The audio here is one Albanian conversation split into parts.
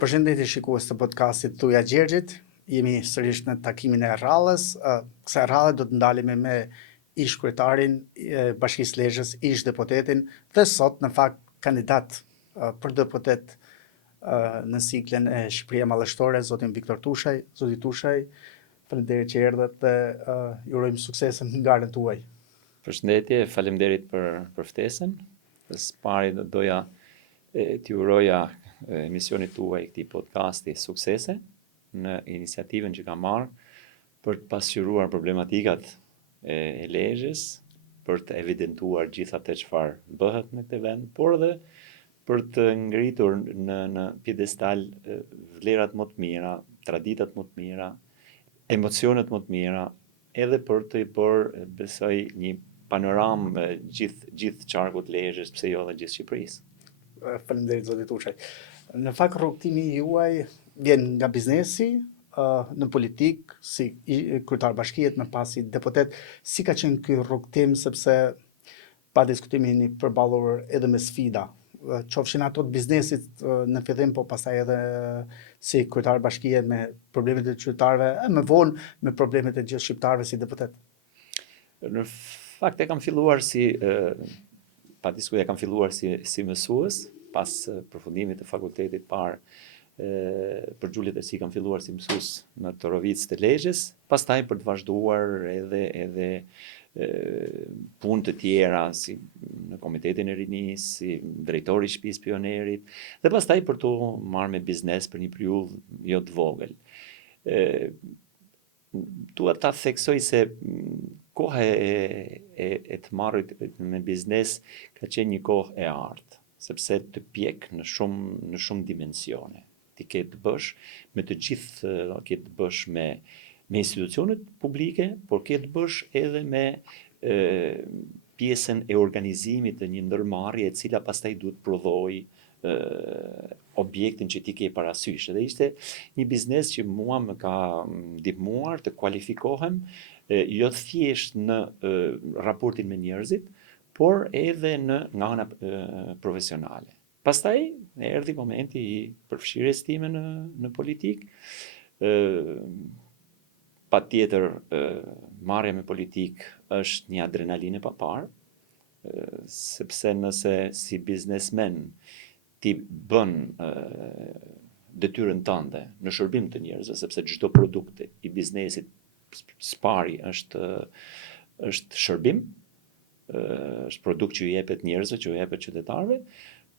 Përshëndetje shikues të podcastit Thuja Gjergjit. Jemi sërish në takimin e radhës. Kësaj radhe do të ndalemi me ish kryetarin e Bashkisë Lezhës, ish deputetin dhe sot në fakt kandidat për deputet në siklin e Shqipëria Mallështore, zotin Viktor Tushaj. Zoti Tushaj, faleminderit që erdhët dhe ju urojmë suksese në garën tuaj. Përshëndetje, faleminderit për ftesën. Së pari doja t'ju uroja emisionit tuaj këtij podcasti suksese në iniciativën që ka marrë për të pasqyruar problematikat e Lezhës, për të evidentuar gjithë atë çfarë bëhet në këtë vend, por edhe për të ngritur në piedestal vlerat më të mira, traditat më të mira, emocionet më të mira, edhe për të bërë, besoj, një panoramë gjithë qarkut Lezhës, pse jo dhe gjithë Shqipërisë. Faleminderit zoti Tushaj. Në fakt rrugtimi juaj vjen nga biznesi në politik, si kryetar bashkie, më pasi deputet. Si ka qenë ky rrugtim, sepse pa diskutim jeni përballur edhe me sfida, qofshin ato të biznesit në fillim, po pastaj edhe si kryetar bashkie me problemet e qytetarëve, më vonë me problemet e gjithë shqiptarëve si deputet. Në fakt e kam filluar pa diskutim, kam filluar si mësues, pas përfundimit të fakultetit parë për gjuhët e si kam filluar si mësues në Torovicë të Lezhës, pastaj për të vazhduar edhe punë të tjera si në Komitetin e Rinisë, si drejtori i Shtëpisë Pionerit, dhe pastaj për të marrë me biznes për një periudhë jo të vogël. Dua ta theksoj se koha e të marrit me biznes ka qenë një kohë e artë, sepse të pjek në shumë dimensione. Ti ke të bësh me të gjithë, ke të bësh me institucionet publike, por ke të bësh edhe me pjesën e organizimit të një ndërmarrje e cila pastaj duhet prodhoj objektin që ti ke parasysh. Dhe ishte një biznes që mua më ka ndihmuar të kualifikohem jo thjesht në raportin me njerëzit, por edhe nga ana profesionale. Pastaj erdhi momenti i përfshirjes time në politik. Patjetër marrja me politik është një adrenalinë e paparë, sepse nëse si biznesmen ti bën detyrën tënde në shërbim të njerëzve, sepse çdo produkt i biznesit spari është shërbim, është produkt që i jepet njerëzve, që i jepet qytetarëve,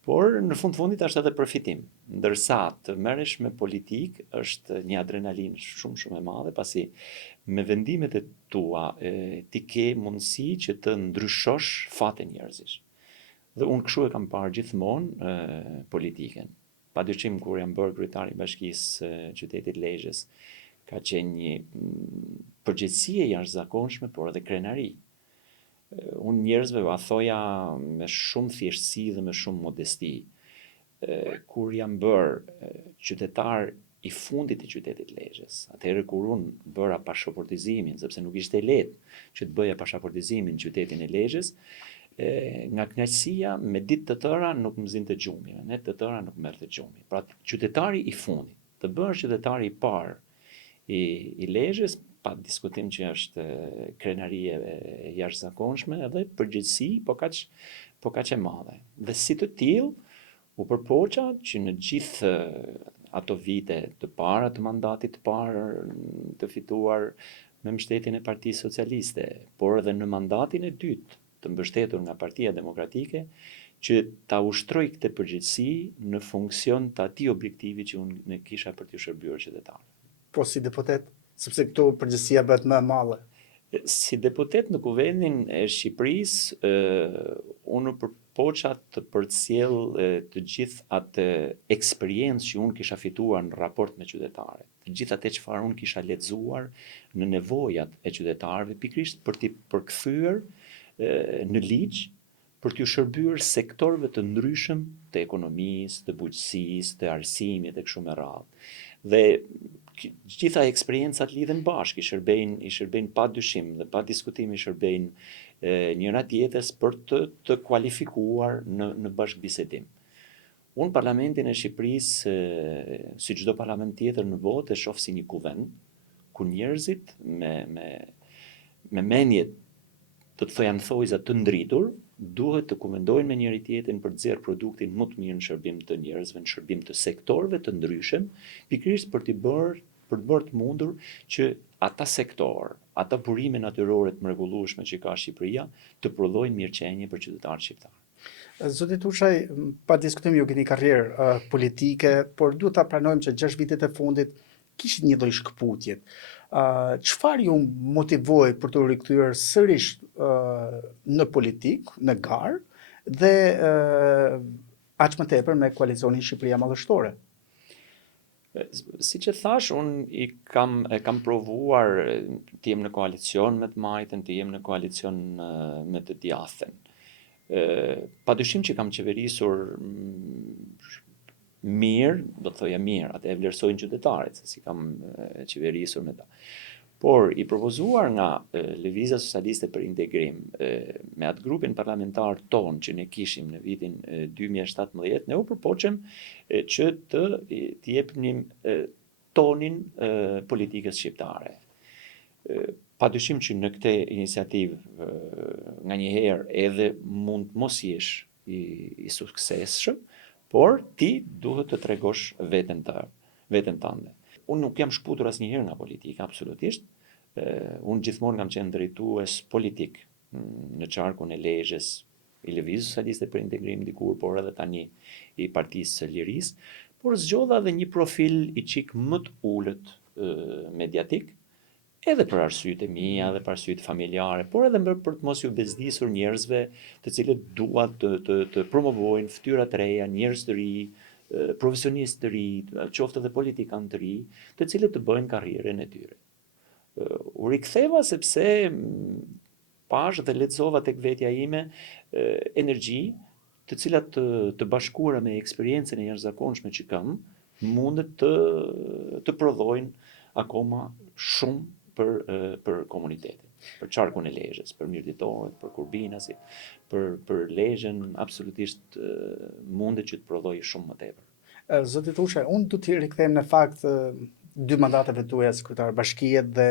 por në fundit është edhe përfitim. Ndërsa të merresh me politik është një adrenalinë shumë e madhe, pasi me vendimet e tua ti ke mundësi që të ndryshosh fatin njerëzish. Dhe unë kështu e kam parë gjithmonë politikën. Padyshim kur jam bërë kryetari i Bashkisë qytetit Lezhës, ka qenë një përgjegjësi e jashtëzakonshme, por edhe krenari. Unë njerëzve a thoja me shumë thjeshtësi dhe me shumë modesti. Kur jam bërë qytetar i fundit i qytetit Lezhës, atëherë kur unë bëra pasaportizimin, sepse nuk ishte lehtë që të bëja pasaportizimin në qytetin e Lezhës, nga kënaqësia me ditë të tëra nuk më zinte gjumi, me të tëra nuk merrte gjumi. Pra qytetari i fundit, të bësh qytetari i parë i Lezhës, pa diskutim që është krenari e jashtëzakonshme edhe përgjegjësi, po kaq e madhe. Dhe si të tillë u përpoqa që në gjithë ato vite të para të mandatit të parë të fituar me mbështetjen e Partisë Socialiste, por edhe në mandatin e dytë të mbështetur nga Partia Demokratike, që ta ushtroj këtë përgjegjësi në funksion të atij objektivi që unë kisha për të shërbyer qytetarët. Po si deputet, sepse këtu përgjegjësia bëhet më e madhe. Si deputet në Kuvendin e Shqipërisë, unë përpoqa të përcjell të gjithë atë eksperiencë që unë kisha fituar në raport me qytetarët, të gjithë atë çfarë unë kisha lexuar në nevojat e qytetarëve, pikërisht për t'i përkthyer në ligj, për t'ju shërbyer sektorëve të ndryshëm të ekonomisë, të bujqësisë, të arsimit e kështu me radhë. Dhe gjitha eksperiencat lidhen bashkë, i shërbejnë pa dyshim dhe pa diskutim, i shërbejnë njëra tjetrës për të kualifikuar në bashkëbisedim. Unë parlamentin e Shqipërisë, si çdo parlament tjetër në botë, e shoh si një kuvend ku njerëzit me menjet të thojnë thojza të ndritur, duhet të kuvendojnë me njëri tjetrin për të nxjerrë produktin më të mirë në shërbim të njerëzve, në shërbim të sektorëve të ndryshëm, pikërisht për të bërë të mundur që ata sektor, ata burime natyrore të mrekullueshme që ka Shqipëria, të prodhojnë mirëqenie për qytetarët shqiptar. Zoti Tushaj, pa diskutim ju keni karrierë politike, por duhet ta pranojmë që 6 vitet e fundit kishit një lloj shkputjet. Çfarë ju motivoi për të rikthyer sërish në politik, në garë, dhe aq më tepër me koalicionin Shqipëria Mallështore? Si që thash, unë kam provuar të jem në koalicion me të majtën, të jem në koalicion me të djathtën. Padyshim që kam qeverisur mirë, do të thoja mirë, atë e vlerësojnë qytetarët, se si kam qeverisur me ta. Por i propozuar nga Lëvizja Socialiste për Integrim me atë grupin parlamentar ton që ne kishim në vitin 2017, ne u përpoqem që të jepnim tonin politikës shqiptare. Padyshim që në këtë iniciativë nga njëherë edhe mund mos jesh i suksesshëm, por ti duhet të tregosh veten tënde. Unë nuk jam shkputur asnjëherë nga politika, absolutisht. Unë gjithmonë kam qenë drejtues politik në qarkun e Lezhës, i Lëvizjes Socialiste për Integrim dikur, por edhe tani i Partisë së Lirisë, por zgjodha edhe një profil i çik më të ulët mediatik, edhe për arsyet e mia, edhe për arsyet familjare, por edhe për të mos ju bezdisur njerëzve të cilët duan të promovojnë fytyra të reja, njerëz të ri, profesionistë të ri, qoftë edhe politikanë të ri, të cilët të bëjnë karrierën e tyre. U riktheva sepse pash dhe lexova tek vetja ime energji, të cilat të bashkuara me eksperiencën e jashtëzakonshme që kam, mundet të prodhojnë akoma shumë për komunitetin, për qarkun e Lezhës, për mirëditorët, për Kurbinasit, për Lezhën, absolutisht mundet që të prodhojë shumë më tepër. Zoti Tushaj, unë du t'i rikthem në fakt 2 mandateve tuaja si kryetar bashkie dhe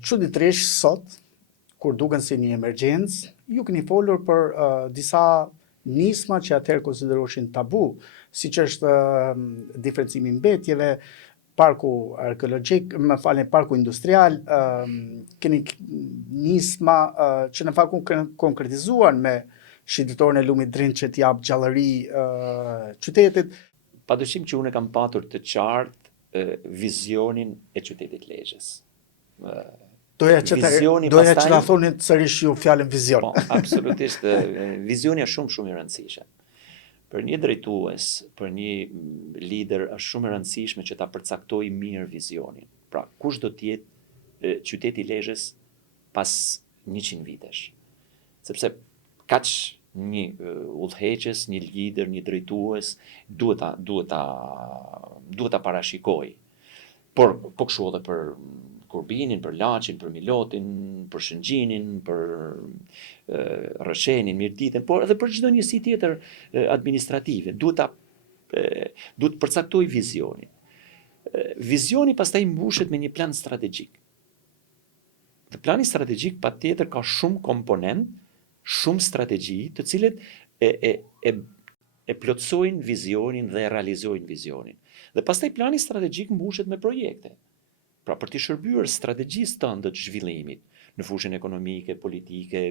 çuditërisht sot, kur duken si një emergjencë, ju keni folur për disa nisma që atëherë konsideroheshin tabu, siç është diferencimi i mbetjeve, parku arkeologjik, parku industrial, keni nisma që në fakt konkretizuan me shitëtorin e lumit Drin që t'jap gjallëri qytetit. Padyshim që unë kam patur të qartë vizionin e qytetit Lezhës. Doja që ta thoni sërish ju fjalën vizion. Po, absolutisht, vizioni është shumë i rëndësishëm. Për një drejtues, për një lider, është shumë e rëndësishme që ta përcaktojë mirë vizionin. Pra, kush do të jetë qyteti i Lezhës pas 100 vitesh? Sepse kaq një udhëheqës, një lider, një drejtues duhet ta parashikojë. Por po kështu edhe për Kurbinin, për Laçin, për Milotin, për Shëngjinin, për Rrëshenin, Mirditën, por edhe për çdo njësi tjetër administrative, duhet të përcaktoj vizionin. Vizioni pastaj mbushet me një plan strategjik. Dhe plani strategjik patjetër ka shumë komponent, shumë strategji, të cilët e plotësojnë vizionin dhe e realizojnë vizionin. Dhe pastaj plani strategjik mbushet me projekte. Pra për të shërbyer strategjisë tënde të zhvillimit në fushën ekonomike, politike,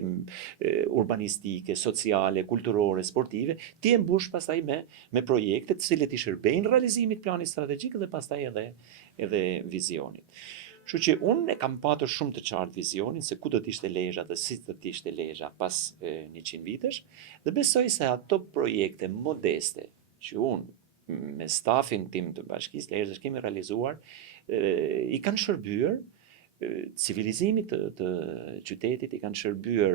urbanistike, sociale, kulturore, sportive, ti e mbush pastaj me projekte të cilët i shërbejnë realizimit planit strategjik dhe pastaj edhe vizionit. Kështu që unë e kam patur shumë të qartë vizionin se ku do të ishte Lezhë dhe si do të ishte Lezhë pas 100 vitesh, dhe besoj se ato projekte modeste që unë me stafin tim të Bashkisë Lezhës kemi realizuar, i kanë shërbyer civilizimit të qytetit, i kanë shërbyer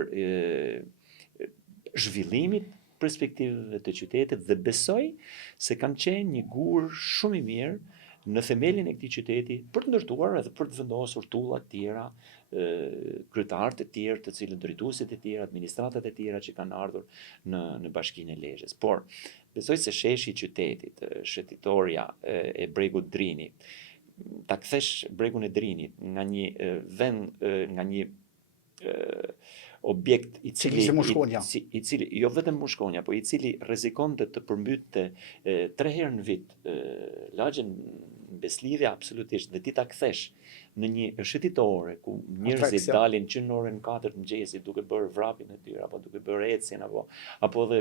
zhvillimit perspektivave të qytetit dhe besoj se kanë qenë një gur shumë i mirë në themelin e këtij qyteti për të ndërtuar edhe për të vendosur tulla të tjera, kryetarë të tjerë, të cilët drejtuesit e tjerë, administratat e tjera që kanë ardhur në Bashkinë e Lezhës. Por besoj se sheshi I qytetit, shëtitoria e bregut Drini, ta kthesh bregun e Drinit nga një vend, nga një objekt I cili ishte mushkonja. I cili jo vetëm mushkonja, po I cili rrezikonte të përmbytte 3 herë në vit lagjen beslidhja absolutisht dhe ti ta kthesh në një shëtitore ku njerëzit Atraksion. dalin që në orën 4 të mëngjesit duke bërë vrapin e tyre apo duke bërë ecjen apo dhe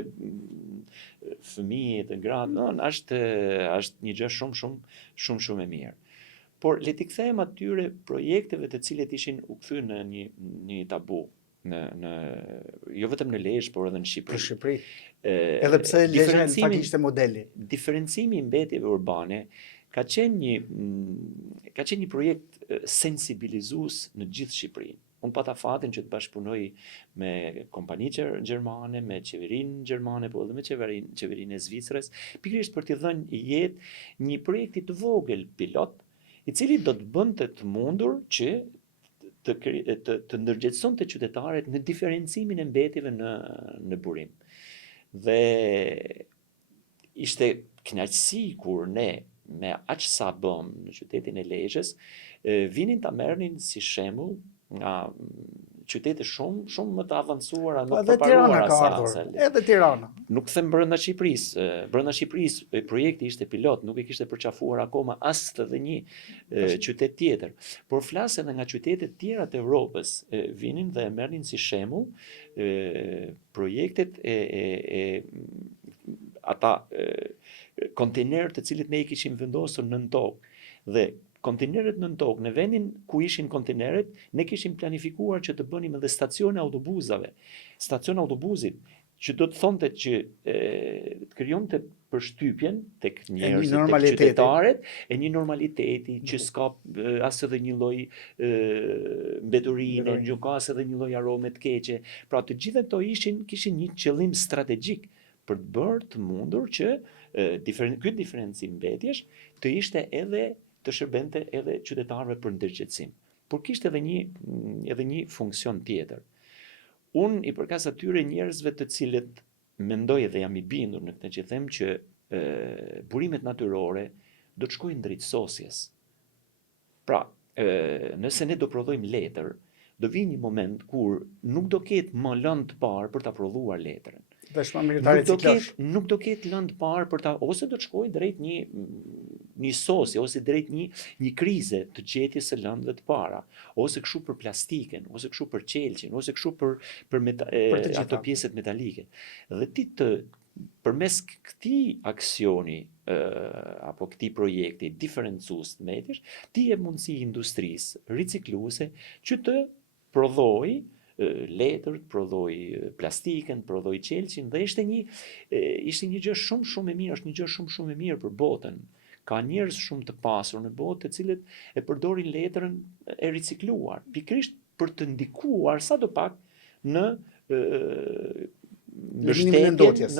fëmijët e gratë, është një gjë shumë e mirë. Por le t'i kthejmë atyre projekteve të cilët ishin u kthy në një tabu në jo vetëm në Lezhë, por edhe në Për Shqipëri. Shqipëri. Edhe pse Lezhë në fakt ishte modeli. Diferencimi I mbetjeve urbane ka qenë një projekt sensibilizues në gjithë Shqipërinë. Unë pata fatin që të bashkëpunoj me kompanitë gjermane, me qeverinë gjermane, po edhe me qeverinë e Zvicrës, pikërisht për t'i dhënë jetë një projekti të vogël pilot, I cili do të bënte të mundur që të ndërgjegjësonte qytetarët në diferencimin e mbetjeve në burim. Dhe ishte kënaqësi kur ne me aq sa bëm në qytetin e Lezhës, vinin ta merrnin si shembull nga qytete shumë më të avancuara, më të përparuara ka ardhur. Edhe Tirana. Nuk them brenda Shqipërisë. Brenda Shqipërisë projekti ishte pilot, nuk e kishte përqafuar akoma as edhe një qytet tjetër. Por flas edhe nga qytetet tjera të Evropës, vinin dhe e merrnin si shembull projektet ata kontejnerë të cilët ne I kishim vendosur nën tokë dhe kontejnerët nën tokë, në vendin ku ishin kontejnerët, ne kishim planifikuar që të bënim edhe stacione autobusave. Stacion autobusit, që do të thonte që të krijonte përshtypjen tek njerëzit, tek qytetarët, e një normaliteti që s'ka as edhe një lloj mbetërine, nuk ka as edhe një lloj arome të keqe. Pra të gjitha këto kishin një qëllim strategjik për të bërë të mundur që ky diferencim mbetjesh të ishte edhe të shërbente edhe qytetarëve për ndërgjegjësim. Por kishte edhe një funksion tjetër. Unë I përkas atyre njerëzve të cilët mendoj dhe jam I bindur në këtë që them që burimet natyrore do të shkojnë drejt sosjes. Pra, nëse ne do prodhojmë letër, do vi një moment kur nuk do ketë më lëndë të parë për ta prodhuar letrën. Nuk do ketë lëndë parë për ta, ose do të shkojë drejt një sosje, ose drejt një krize të gjetjes së lëndëve të para, ose kështu për plastiken, ose kështu për qelqin, ose kështu për ato pjesët metalike. Dhe ti përmes këtij aksioni apo këtij projekti diferencues të mbetjesh, ti jep mundësi industrisë ricikluese që të prodhojë letër, prodhoi plastiken, prodhoi qelqin dhe ishte një gjë shumë e mirë, është një gjë shumë e mirë për botën. Ka njerëz shumë të pasur në botë të cilët e përdorin letrën e ricikluar, pikërisht për të ndikuar sadopak në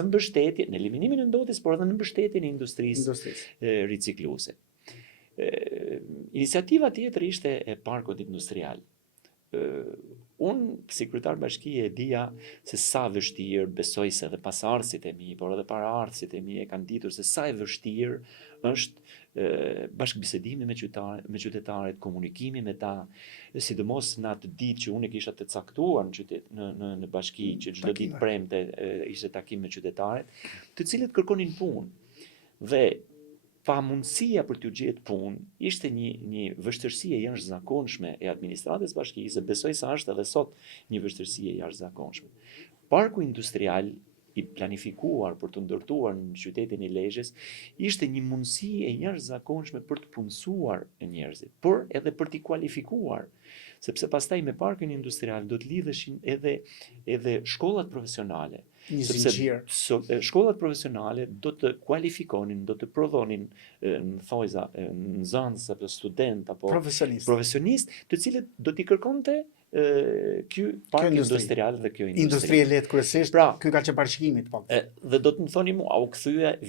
mbështetje, në eliminimin e ndotjes, por edhe në mbështetjen e industrisë ricikluese. Iniciativa tjetër ishte e parkut industrial. Unë, si kryetar bashkie, e dija se sa vështirë, besoj se edhe pasardhësit e mi, por edhe paraardhësit e mi e kanë ditur se sa e vështirë është bashkëbisedimi me qytetarët, komunikimi me ta, sidomos në atë ditë që unë e kisha të caktuar në bashki, që çdo ditë premte ishte takim me qytetarët, të cilët kërkonin punë. Dhe pa mundësia për t'u gjetë punë, ishte një vështirësi e jashtëzakonshme e administratës bashkisë, besoj se është edhe sot një vështirësi e jashtëzakonshme. Parku industrial I planifikuar për të ndërtuar në qytetin e Lezhës ishte një mundësi e jashtëzakonshme për të punësuar njerëzit, por edhe për t'i kualifikuar, sepse pastaj me parkun industrial do të lidheshin edhe shkollat profesionale. Shkollat profesionale do të kualifikonin, do të prodhonin nxënës apo student apo profesionist, të cilët do t'i kërkonte ky park industri. industrial dhe kjo Industri industri. e lehtë kryesisht, Pra, ky ka qenë parashikimi të pak. Dhe do të më thoni mua, u kthye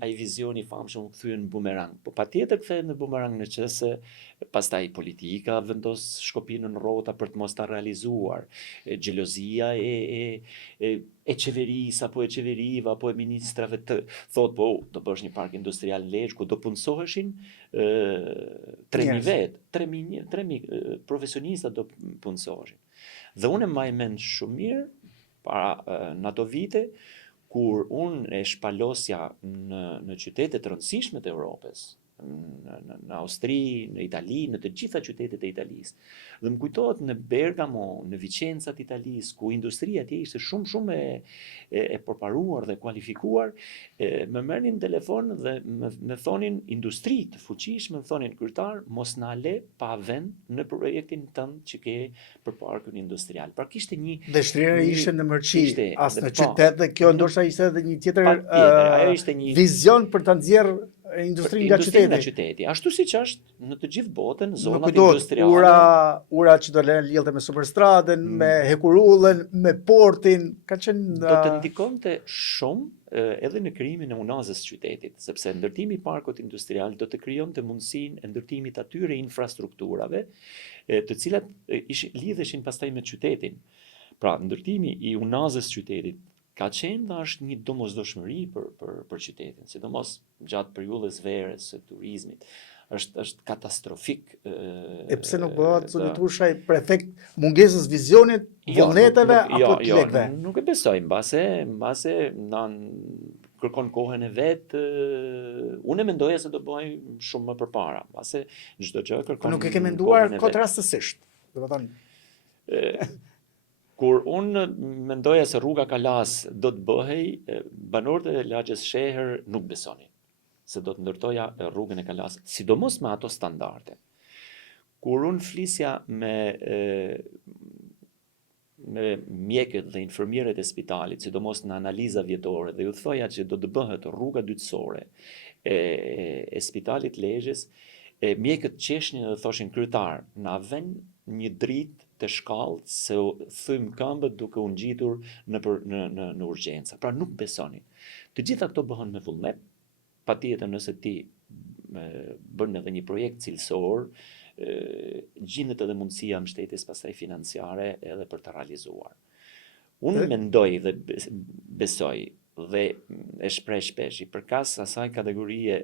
ai vizioni famshëm u kthye në bumerang. Po patjetër kthehet në bumerang në çëse pastaj politika vendos shkopinën në rrota për të mos ta realizuar. Xhelozia e qeverisë apo e qeverive apo e ministrave të thot po do bësh një park industrial në Lezhë ku do punësoheshin 3.000 vet, 3.000 profesionistë do punësoheshin. Dhe unë e mbaj mend shumë mirë para në ato vite kur unë e shpalosja në qytetet rëndësishme të Europës, në Austri, në Itali, në të gjitha qytetet e Italisë. Dhe më kujtohet në Bergamo, në Vicenza të Italisë, ku industria atje ishte shumë e përparuar dhe kualifikuar, më merrnin në telefon dhe më thonin industri të fuqishme, më thonin kryetar, mos na le pa vend në projektin tënd që ke për parkun industrial. Pra kishte një Dështria ishte në Mërqi, as në po, qytet, dhe kjo ndoshta ishte edhe një tjetër ajo ishte një vizion për ta nxjerrë industrinë nga qyteti. Ashtu siç është në të gjithë botën, zonat industriale. Ura që do lidhte me superstradën, me Hekurullën, me portin, ka qenë do të ndikonte shumë edhe në krijimin e unazës së qytetit, sepse ndërtimi i parkut industrial do të krijonte mundësinë e ndërtimit atyre infrastrukturave, të cilat lidheshin pastaj me qytetin. Pra, ndërtimi i unazës së qytetit ka qenë dhe është një domosdoshmëri për qytetin, sidomos gjatë periudhës verës së turizmit. Është katastrofik. E pse nuk bëhet Zotitushaj për efekt mungesës vizionit, vullneteve apo të lekëve? Nuk e besoj, mbase na kërkon kohën e vet. Unë mendoja se do bëj shumë më përpara, mbase çdo gjë kërkon. Nuk e ke menduar kot rastësisht, domethënë. Kur unë mendoja se rruga Kalas do të bëhej, banorët e lagjes Sheher nuk besonin se do të ndërtoja rrugën e Kalas, sidomos me ato standarde. Kur unë flisja me mjekët dhe infermierët e spitalit, sidomos në analiza vjetore, dhe ju thoja që do të bëhet rruga dytësore e spitalit Lezhës, mjekët qeshnin dhe thoshin kryetar, na vën një dritë të shkallët se thym këmbët duke u ngjitur në urgjenca. Pra nuk besonin. Të gjitha këto bëhen me vullnet. Patjetër nëse ti bën edhe një projekt cilësor, gjendet edhe mundësia mbështetjes pastaj financiare edhe për të realizuar. Unë mendoj dhe besoj dhe e shpreh shpesh përkas asaj kategorie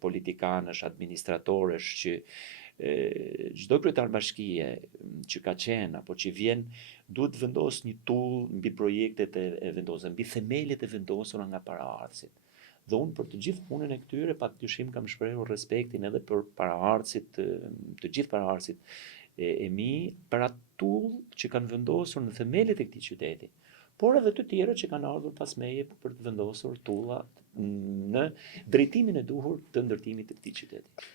politikanësh, administratorësh që çdo kryetar bashkie që ka qenë apo që vjen duhet vendos një tull mbi projektet e vendosura, mbi themelet e vendosura nga paraardhësit. Dhe unë për të gjithë punën e këtyre patyshim kam shprehur respektin edhe për paraardhësit, të gjithë paraardhësit e mi, për atë tull që kanë vendosur në themelet e këtij qyteti, por edhe të tjerë që kanë ardhur pas meje për të vendosur tullat në drejtimin e duhur të ndërtimit të këtij qyteti.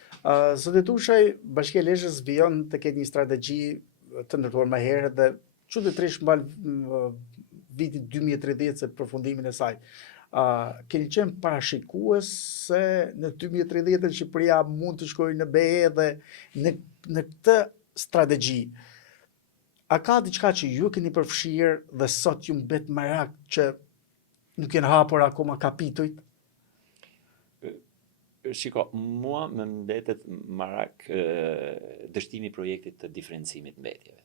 Zotitushaj, Bashkia e Lezhës vijon të ketë një strategji të ndërtuar më herët dhe çuditërisht mbal vitit 2030 se përfundimin e saj. Keni qenë parashikues se në 2030 Shqipëria mund të shkojë në BE dhe në këtë strategji. A ka diçka që ju keni përfshirë dhe sot ju mbet merak që nuk janë hapur akoma kapitujt? Shiko, mua më mbetet marak dështimi i projektit të diferencimit mbetjeve.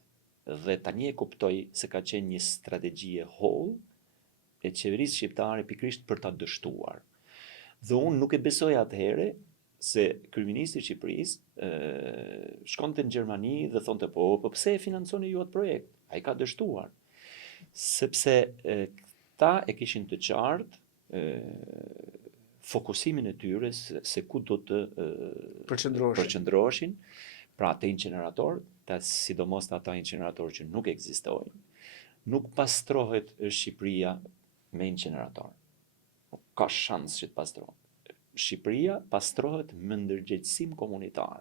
Dhe tani e kuptoj se ka qenë një strategji e holl e qeverisë shqiptare pikërisht për ta dështuar. Dhe unë nuk e besoj atëherë se kryeministri i Shqipërisë shkonte në Gjermani dhe thonte po pse e financoni ju atë projekt? Ai ka dështuar. Sepse ta e kishin të qartë fokusimin e tyre se ku do të përqendroheshin, pra te incinerator, sidomos ata incinerator që nuk ekzistojnë, nuk pastrohet Shqipëria me incinerator. Nuk ka shans që të pastrohet. Shqipëria pastrohet me ndërgjegjësim komunitar.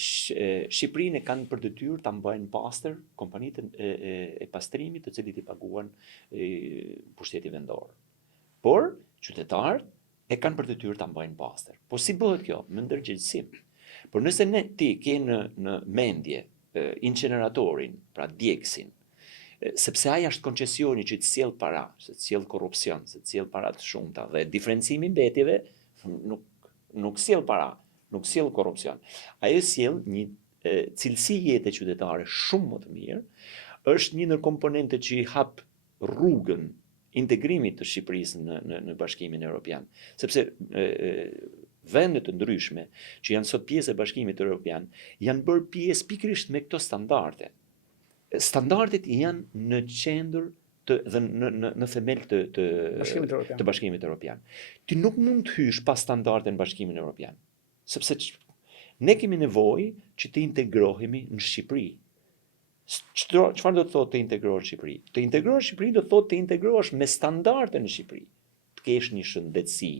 Shqipërinë e kanë për detyrë ta mbajnë pastër kompanitë e pastrimit, të cilit i paguan pushteti vendor. Por qytetarët e kanë për detyrë ta mbajnë pastër. Po si bëhet kjo? Me ndërgjegjësim. Por nëse ti ke në mendje inceneratorin, pra djegësin, sepse aja është koncesioni që të sjell para, që të sjell korrupsion, që të sjell para të shumta dhe diferencimi mbetjeve nuk sjell para, nuk sjell korrupsion. Ajo sjell një cilësi jete qytetare shumë më të mirë, është një ndër komponente që i hap rrugën integrimit të Shqipërisë në Bashkimin Evropian, sepse vendet të ndryshme që janë sot pjesë e Bashkimit Evropian janë bërë pjesë pikërisht me këto standarde. Standardet janë në qendër dhe në themel të Bashkimit Evropian. Ti nuk mund të hysh pa standarde në Bashkimin Evropian, sepse ne kemi nevojë që të integrohemi në Shqipëri. Çfarë do të thotë të integrohesh në Shqipëri? Të integrohesh në Shqipëri do të thotë të integrohesh me standarde në Shqipëri. Të kesh një shëndetësi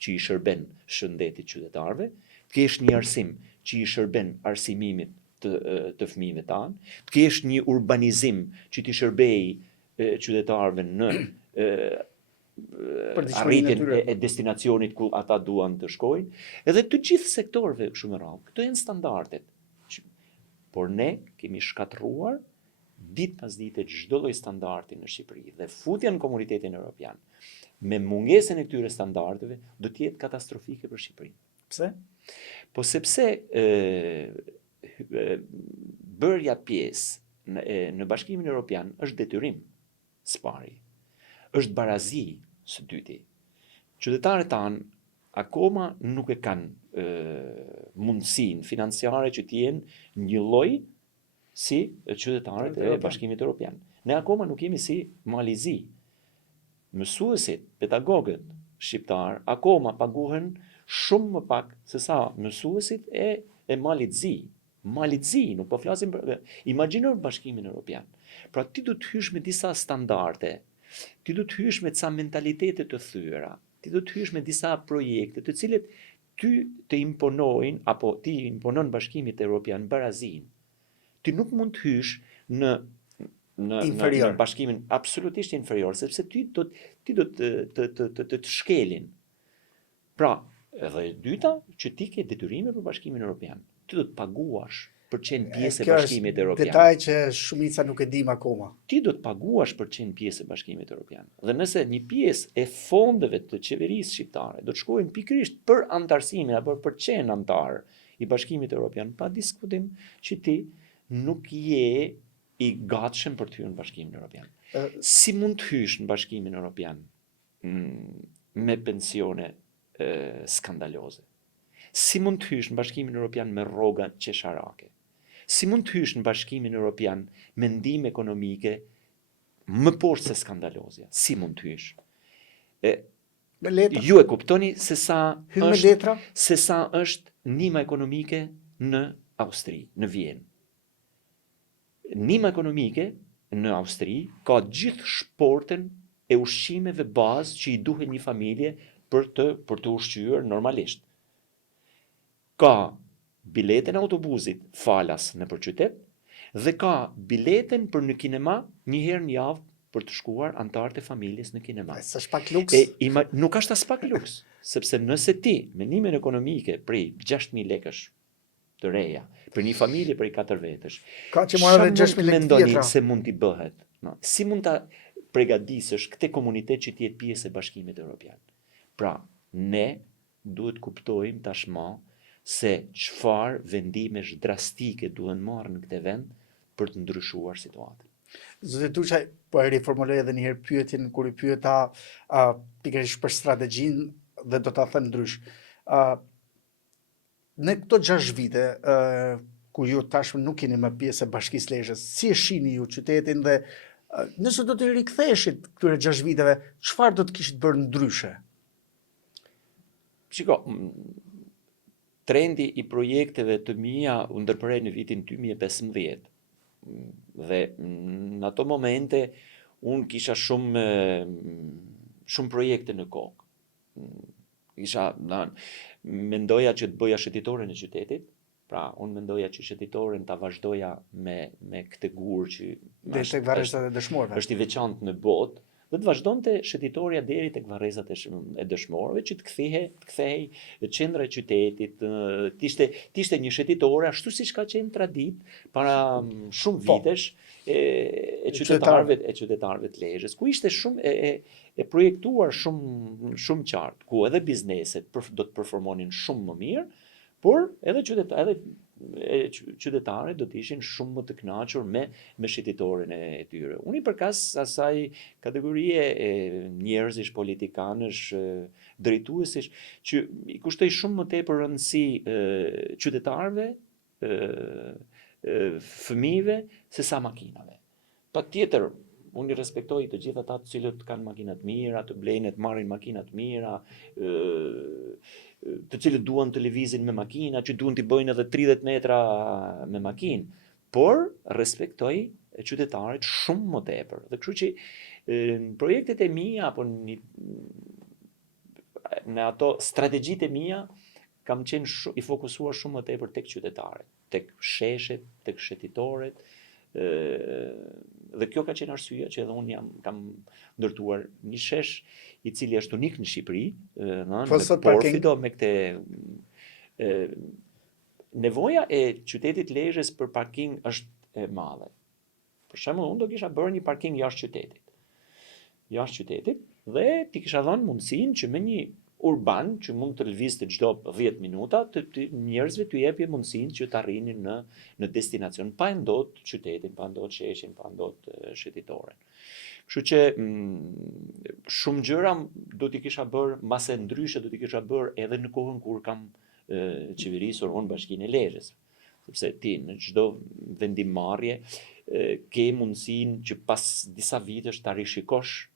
që i shërben shëndetit qytetarëve, të kesh një arsim që i shërben arsimimit të fëmijëve tanë, të kesh një urbanizim që t'i shërbej qytetarëve në arritjen e destinacionit ku ata duan të shkojnë, edhe të gjithë sektorëve kështu me radhë. Këto janë standardet. Por ne kemi shkatruar ditë pas dite çdo lloj standardi në Shqipëri dhe futja në komunitetin evropian me mungesën e këtyre standardeve do të jetë katastrofike për Shqipërinë. Pse? Po sepse bërja pjesë në Bashkimin Evropian është detyrim, s'pari. Është barazi së dyti. Qytetarët tanë akoma nuk e kanë mundësinë financiare që të jenë një lloj si qytetarët e Bashkimit Evropian. Ne akoma nuk jemi si Malizi. Mësuesit, pedagogët shqiptar akoma paguhen shumë më pak se sa mësuesit e Malizi. Malizi, nuk po flasim për imagjino Bashkimin Evropian. Pra ti do të hysh me disa standarde, ti do të hysh me ca mentalitete të thyera, ti do të hysh me disa projekte të cilët ty të imponojnë, apo ti imponon Bashkimit Evropian barazin. Ti nuk mund të hysh në bashkimin absolutisht inferior, sepse ti do të shkelin. Pra, edhe e dyta, që ti ke detyrime për Bashkimin Evropian. Ti do të paguash për qenë pjesë e Bashkimit Evropian. Detaj që shumica nuk e dim akoma. Ti do të paguash për qenë pjesë e Bashkimit Evropian. Dhe nëse një pjesë e fondeve të qeverisë shqiptare do të shkojnë pikërisht për antarësimin apo për qenë antar i Bashkimit Evropian, pa diskutim që ti nuk je i gatshëm për të hyrë në Bashkimin Evropian. Si mund të hysh në Bashkimin Evropian me pensione skandaloze? Si mund të hysh në Bashkimin Evropian me rroga qesharake? Si mund të hysh në Bashkimin Evropian me ndihmë ekonomike më poshtë se skandalozja? Si mund të hysh? Me letra. Ju e kuptoni se sa me letra? Se sa është ndihma ekonomike në Austri, në Vjenë. Ndihma ekonomike në Austri ka gjithë shportën e ushqimeve bazë që i duhet një familje për të ushqyer normalisht. Ka biletën autobusit falas në për qytet dhe ka biletën për në kinema një herë në javë për të shkuar antarët e familjes në kinema. Sa shpak luks? Nuk është as pak luks, sepse nëse ti me ndihmën ekonomike prej 6.000 lekësh të reja, për një familje prej 4 vetësh, ka që marrë edhe 6.000 lekë tjetra. Se mund t'i bëhet? No. Si mund ta përgatisësh këtë komunitet që t'jetë pjesë e Bashkimit Evropian? Pra, ne duhet kuptojmë tashmë se çfarë vendimesh drastike duhen marrë në këtë vend për të ndryshuar situatën. Zotë Tuçaj, po e riformuloj edhe një herë pyetjen kur i pyeta pikërisht për strategjinë dhe do ta them ndrysh. Në këto 6 vite ku ju tashmë nuk jeni më pjesë e Bashkisë Lezhës, si e shihni ju qytetin dhe nëse do të riktheheshit këtyre 6 viteve, çfarë do të kishit bërë ndryshe? Shiko, trendi i projekteve të mia u ndërprej në vitin 2015 dhe në ato momente unë kisha shumë projekte në kokë. Mendoja që të bëja shëtitore në qytetit, pra unë mendoja që shëtitoren ta vazhdoja me këtë gur që dhe tek varreshtat e dëshmorëve. Është i veçantë në botë dhe të vazhdonte shëtitoria deri tek varrezat e dëshmorëve që të kthehej qendra e qytetit, të ishte një shëtitore ashtu siç ka qenë tradit para shumë vitesh e qytetarëve të Lezhës, ku ishte shumë e projektuar shumë qartë, ku edhe bizneset do të performonin shumë më mirë, por edhe qytetarët do të ishin shumë më të kënaqur me shititorin e tyre. Unë i përkas asaj kategorie e njerëzish, politikanësh, drejtuesish, që i kushtoj shumë më tepër rëndësi qytetarëve, fëmijëve, se sa makinave. Patjetër, unë i respektoj të gjithë ata të cilët kanë makina të mira, të blejnë të marrin makina të mira, të cilët duan të lëvizin me makina, që duan të bëjnë edhe 30 metra me makinë, por respektoj qytetarët shumë më tepër. Dhe kështu që në projektet e mia apo në ato strategjitë e mia kam qenë i fokusuar shumë më tepër tek qytetarët, tek sheshet, tek shëtitoret. Dhe kjo ka qenë arsyeja që edhe unë kam ndërtuar një shesh i cili është unik në Shqipëri, me Porfido, me këtë nevoja e qytetit Lezhës për parking është e madhe. Për shembull, unë do kisha bërë një parking jashtë qytetit dhe ti kisha dhënë mundësinë që me një urban që mund të lëvizte çdo 10 minuta, njerëzve t'u jepje mundësinë që të arrinin në destinacion, pa ndot qytetin, pa ndot sheshin, pa ndot shëtitoren. Kështu që shumë gjëra do t'i kisha bërë, mase ndryshe do t'i kisha bërë edhe në kohën kur kam qeverisur unë Bashkinë e Lezhës. Sepse ti në çdo vendimmarrje ke mundësinë që pas disa vitesh ta rishikosh,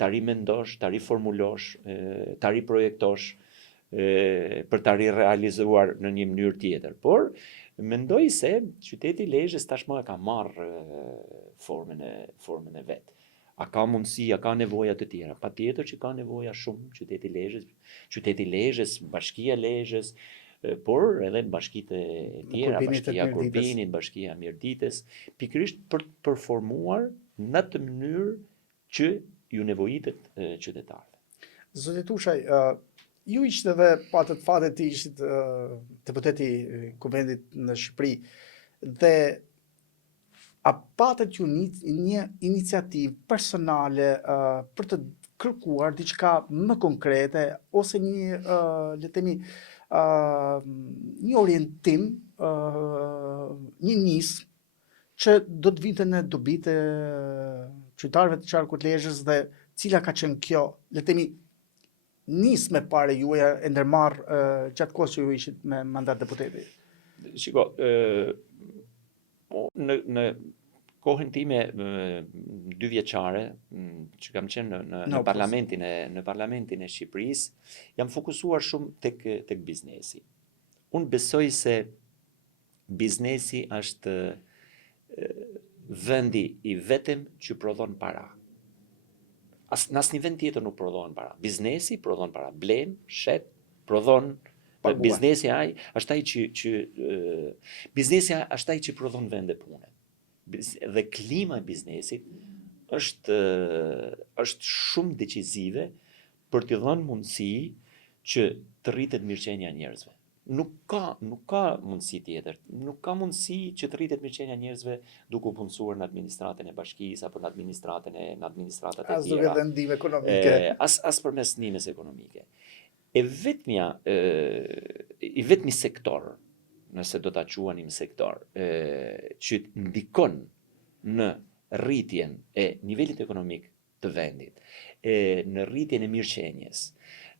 ta rimendosh, ta riformulosh, ta riprojektosh për ta rirealizuar në një mënyrë tjetër. Por mendoj se qyteti Lezhës tashmë ka marrë formën e vet. A ka mundësi, a ka nevoja të tjera? Patjetër që ka nevoja shumë qyteti Lezhës, Bashkia Lezhës, por edhe bashkitë e tjera, Bashkia Kurbinit, Bashkia Mirditës, pikërisht për të performuar në të mënyrë që ju nevojitet qytetarëve. Zoti Tushaj, ju ishte dhe patët fatet të ishit deputeti Kuvendit në Shqipëri, dhe a patët ju një iniciativë personale për të kërkuar diçka më konkrete, ose një, le të themi, një orientim, një nismë që do të vinte në dobitë qytetarëve të qarkut Lezhës, dhe cila ka qenë kjo, le të themi, nismë e pare juaja e ndërmarrë gjatë kohës që ju ishit me mandat deputeti? Shiko, në kohën time 2 vjeçare që kam qenë në parlamentin e Shqipërisë, jam fokusuar shumë tek biznesi. Unë besoj se biznesi është vendi i vetëm që prodhon para. Në asnjë vend tjetër nuk prodhon para. Biznesi prodhon para, blen, shet, prodhon. Biznesi është ai që prodhon vende pune. Dhe klima e biznesit është shumë decisive për t'i dhënë mundësi që të rritet mirëqenia e njerëzve. Nuk ka mundësi tjetër. Nuk ka mundësi që të rritet mirëqenia e njerëzve duke u punësuar në administratën e bashkisë apo në administratat e tjera. As duke dhënë ndihmë ekonomike. As përmes ndihmës ekonomike. I vetmi sektor, nëse do ta quanim sektor, që ndikon në rritjen e nivelit ekonomik të vendit, në rritjen e mirëqenies,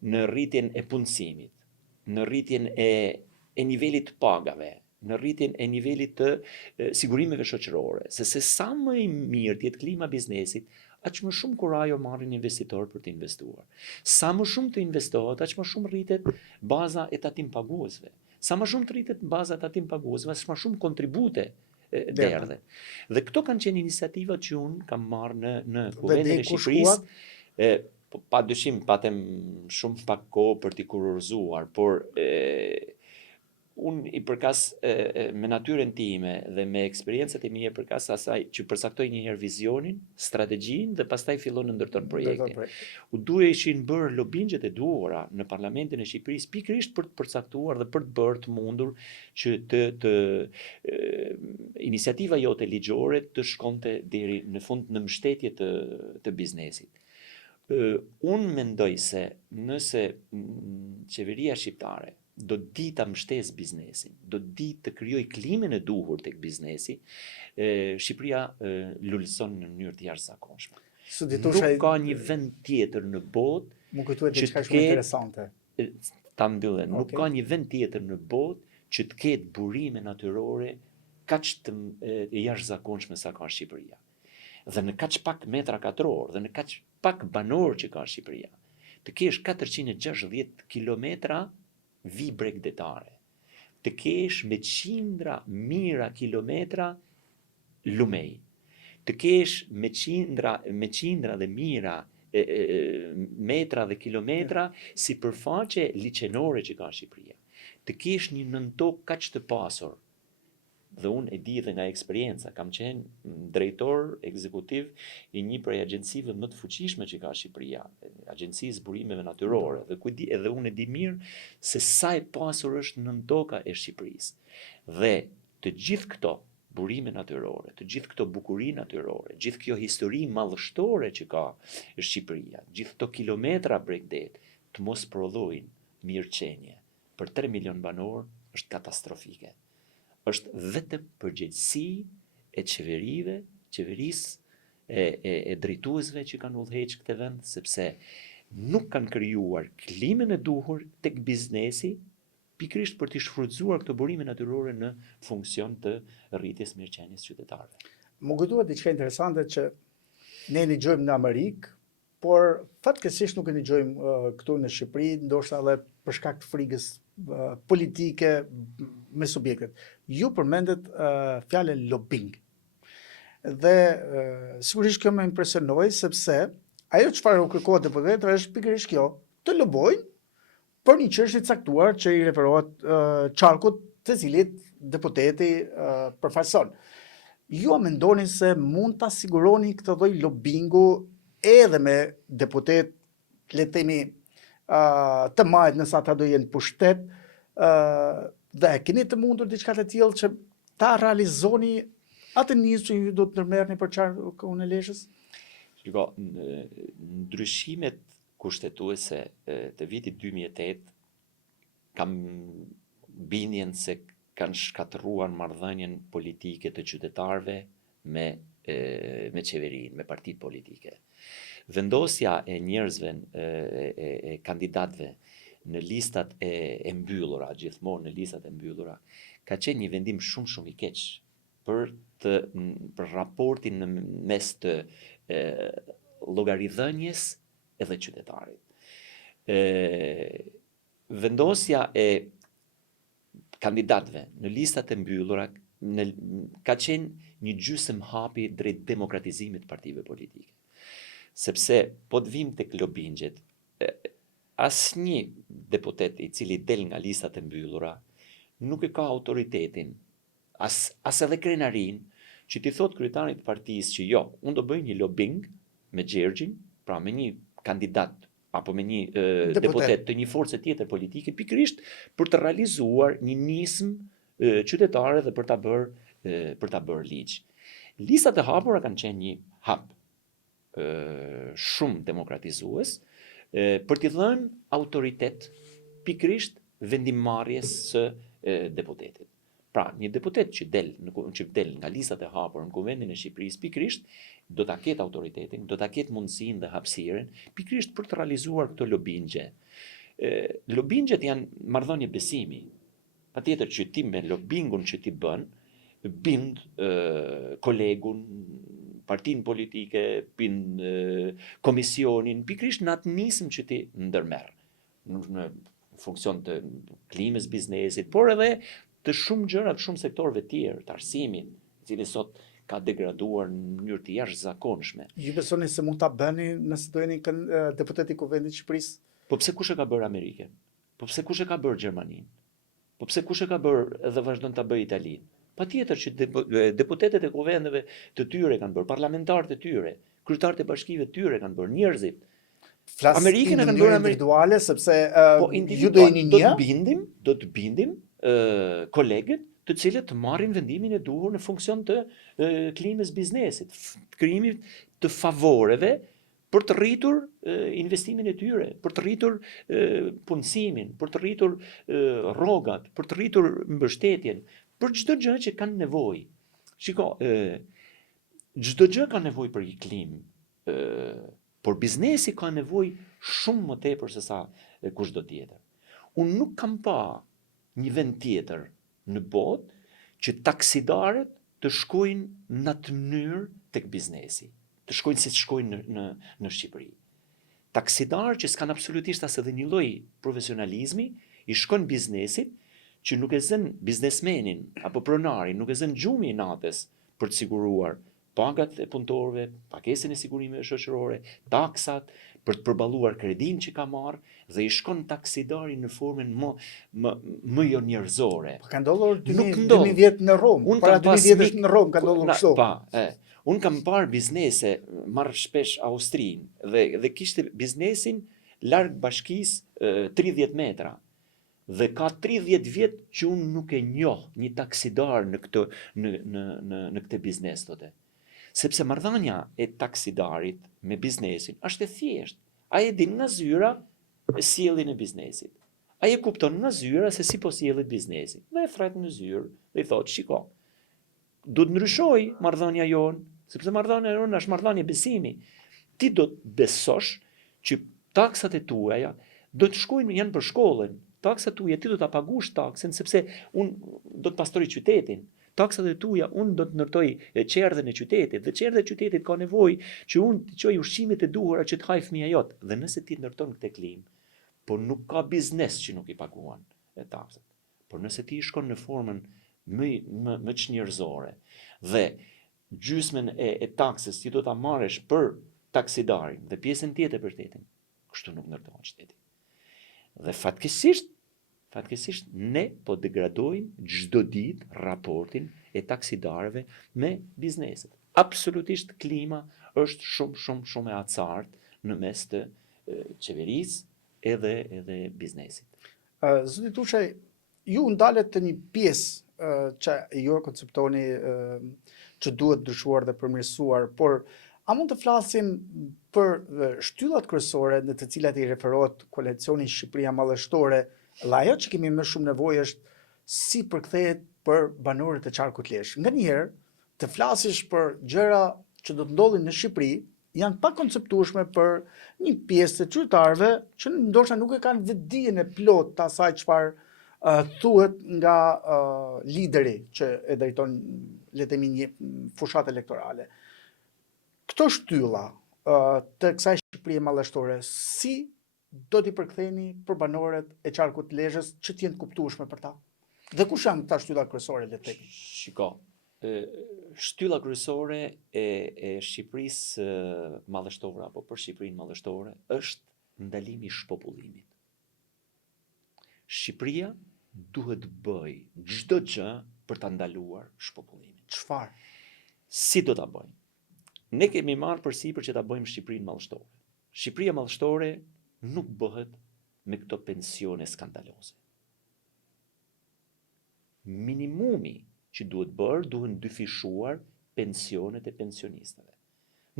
në rritjen e punësimit, në rritjen e nivelit të pagave, në rritjen e nivelit të sigurimeve shoqërore, se sa më i mirë të jetë klima biznesit, aq më shumë kurajo marrin investitor për të investuar. Sa më shumë të investohet, aq më shumë rritet baza e tatim-paguesve. Sa më shumë të rritet baza e tatim-paguesve, aq më shumë kontribute derdhe. Dhe këto kanë qenë iniciativat që unë kam marrë në Kuvendin e Shqipërisë. Pa dyshim patem shumë pak kohë për t'i kurorzuar, por unë i përkas me natyrën time dhe me eksperjencat e mia përkas asaj që përcaktoj një herë vizionin, strategjinë dhe pastaj fillon të ndërton projekte. U duheshin bërë lobingjet e duhura në Parlamentin e Shqipërisë pikërisht për të përcaktuar dhe për të bërë të mundur që iniciativa jote ligjore të shkonte deri në fund në mbështetje të biznesit. Unë mendoj se nëse qeveria shqiptare do di ta mbështes biznesin, do di të krijoj klimën e duhur tek biznesi, Shqipëria lulëson në mënyrë të jashtëzakonshme. Nuk ka një vend tjetër në botë Më kujtuar diçka shumë interesante. Ta mbyllë, nuk ka një vend tjetër në botë që të ketë burime natyrore kaq të jashtëzakonshme sa ka Shqipëria. Dhe në kaq pak metra katror, dhe në kaq pak banor që ka Shqipëria, të kesh 460 kilometra vi bregdetare, të kesh me qindra mira kilometra lumej, të kesh me qindra dhe mira metra dhe kilometra si përfaqe liçenore që ka Shqipëria, të kesh një nëntokë kaq të pasur. Dhe unë e di dhe nga eksperjenca, kam qenë drejtor ekzekutiv i një prej agjencive më të fuqishme që ka Shqipëria, Agjencisë Burimeve Natyrore, dhe edhe unë e di mirë se sa e pasur është nëntoka e Shqipërisë. Dhe të gjithë këto burime natyrore, të gjithë këto bukuri natyrore, gjithë kjo histori madhështore që ka Shqipëria, gjithë këto kilometra bregdet, të mos prodhojnë mirëqenie për 3 milion banor është katastrofike. Është vetëm përgjegjësi e qeverisë, e drejtuesve që kanë udhëheqë këtë vend, sepse nuk kanë krijuar klimën e duhur tek biznesi, pikërisht për të shfrytzuar këto burime natyrore në funksion të rritjes mirëqenies qytetarëve. Më kujtohet diçka interesante që ne dëgjojmë në Amerikë, por fatkeqësisht nuk e dëgjojmë këtu në Shqipëri, ndoshta edhe për shkak të frikës politike me subjektet. Ju përmendet fjalën lobbying. Dhe sigurisht kjo më impresionoi sepse ajo çfarë u kërkohet deputetëve është pikërisht kjo, të lobojnë për një çështje të caktuar që i referohet qarkut të cilit deputeti përfaqëson. Ju a mendoni se mund ta siguroni këtë lloj lobingu edhe me deputet, le të themi, të majt nëse ata do jenë pushtet, dhe keni të mundur diçka të tillë që ta realizoni atë nisë që ju do të ndërmerrni për qarkun e Lezhës? Shiko, ndryshimet kushtetuese të vitit 2008 kam bindjen se kanë shkatërruar marrëdhënien politike të qytetarëve me qeverinë, me partitë politike. Vendosja e njerëzve, e kandidatëve në listat e mbyllura, gjithmonë në listat e mbyllura, ka qenë një vendim shumë i keq për raportin në mes të llogaridhënies edhe qytetarit. Vendosja e kandidatëve në listat e mbyllura ka qenë një gjysmë hapi drejt demokratizimit të partive politike. Sepse po të vim tek lobingjet, asnjë deputet i cili del nga listat e mbyllura nuk e ka autoritetin, as edhe krenarin, që t'i thot kryetarit të partisë që jo, unë do bëj një lobing me Gjergjin, pra me një kandidat apo me një deputet të një force tjetër politike, pikërisht për të realizuar një nismë qytetare dhe për ta bërë ligj. Listat e hapura kanë qenë një hap shumë demokratizues për t'i dhënë autoritet pikërisht vendimmarrjes së deputetit. Pra, një deputet që del nga listat e hapura në Kuvendin e Shqipërisë pikërisht do ta ketë autoritetin, do ta ketë mundësinë dhe hapësirën pikërisht për të realizuar këto lobingje. Lobingjet janë marrëdhënie besimi. Patjetër që ti me lobingun që ti bën, bind kolegun, partinë politike, bind komisionin, pikërisht në atë nismë që ti ndërmerr në funksion të klimës biznesit, por edhe të shumë gjëra, të shumë sektorëve tjerë, të arsimit, i cili sot ka degraduar në mënyrë të jashtëzakonshme. Ju besoni se mund ta bëni nëse do jeni deputet i Kuvendit të Shqipërisë? Po pse kush e ka bërë Amerikën? Po pse kush e ka bërë Gjermaninë? Po pse kush e ka bërë dhe vazhdon ta bëjë Italinë? Patjetër që deputetet e kuvendeve të tyre kanë bërë, parlamentarët e tyre, kryetarët e bashkive të tyre kanë bërë, njerëzit. Flas Amerikën e në kanë mënyrë bërë individuale sepse po ju individual, do jeni një. do të bindim kolegët të cilët të marrin vendimin e duhur në funksion të klimës biznesit, të krijimit të favoreve për të rritur investimin e tyre, për të rritur punësimin, për të rritur rrogat, për të rritur mbështetjen, për çdo gjë që kanë nevojë. Shiko, çdo gjë ka nevojë për iklim, por biznesi ka nevojë shumë më tepër se sa kushdo tjetër. Unë nuk kam pa një vend tjetër në botë që taksidarët të shkojnë në atë mënyrë tek biznesi, të shkojnë si të shkojnë në Shqipëri. Taksidarë që s'kan absolutisht as edhe një lloj profesionalizmi, i shkojnë biznesit që nuk e zën biznesmenin apo pronarin, nuk e zën gjumi i natës për të siguruar pagat e punëtorëve, pakesën e sigurimeve shoqërore, taksat, për të përballuar kredin që ka marrë, dhe i shkon taksidari në formën më jo njerëzore. Ka ndodhur Nuk ndodh. 2010 në Rom. Unë Para kam pas 2010 mik- në Rom ka ndodhur kështu. Unë kam parë biznese, marrë shpesh Austrinë, dhe kishte biznesin larg bashkisë 30 metra. Dhe ka 30 vjet që unë nuk e njoh një taksidar në këtë biznes thotë. Sepse marrëdhënia e taksidarit me biznesin është e thjeshtë. Ai e din nga zyra sjelljen e biznesit. Ai e kupton nga zyra se si po sjellet biznesi. Dhe e thret në zyrë dhe i thotë, shiko, do të ndryshoj marrëdhënia jonë, sepse marrëdhënia jonë është marrëdhënie besimi. Ti do të besosh që taksat e tuaja do të shkojnë janë për shkollën. Taksat tuaja ti do ta paguash taksën sepse unë do të pastroj qytetin. Taksat e tuaja unë do të ndërtoj qerdhen e qytetit, dhe qerdhe e qytetit ka nevojë që unë të çoj ushqimet e duhura që të haj fëmia jot. Dhe nëse ti ndërton këtë klim, por nuk ka biznes që nuk i paguan taksat. Por nëse ti shkon në formën më çnjerëzore dhe gjysmën e taksës ti do ta marrësh për taksidarin dhe pjesën tjetër për shtetin, kështu nuk ndërtohet shteti. Dhe fatkesisht ne po degradojmë çdo ditë raportin e taksidarëve me bizneset. Absolutisht klima është shumë e acartë në mes të qeverisë edhe biznesit. Zoti Tushaj, ju ndalet të një pjesë që ju e konceptoni që duhet ndryshuar dhe përmirësuar, por a mund të flasim për shtyllat kryesore në të cilat i referohet koalicioni Shqipëria Mallështore, dhe ajo që kemi më shumë nevojë është si përkthehet për banorët e qarkut Lezhë. Nganjëherë të flasësh për gjëra që do të ndodhin në Shqipëri janë pa konceptueshme për një pjesë të qytetarëve që ndoshta nuk e kanë vetdijen e plotë të asaj çfarë thuhet nga lideri që e drejton, le të themi, një fushat elektorale. Këto shtylla të kësaj Shqipërie Mallështore, si do t'i përktheni për banorët e qarkut Lezhës që t'jenë kuptueshme për ta? Dhe kush janë këta shtylla kryesore, le të themi? Shiko, shtylla kryesore e Shqipërisë mallështore apo për Shqipërinë mallështore është ndalimi i shpopullimit. Shqipëria duhet bëj çdo gjë për ta ndaluar shpopullimin. Çfarë? Si do ta bëjmë? Ne kemi marrë përsipër që ta bëjmë Shqipërinë mallështore. Shqipëria mallështore nuk bëhet me këto pensione skandaloze. Minimumi që duhet bërë, duhen dyfishuar pensionet e pensionistëve.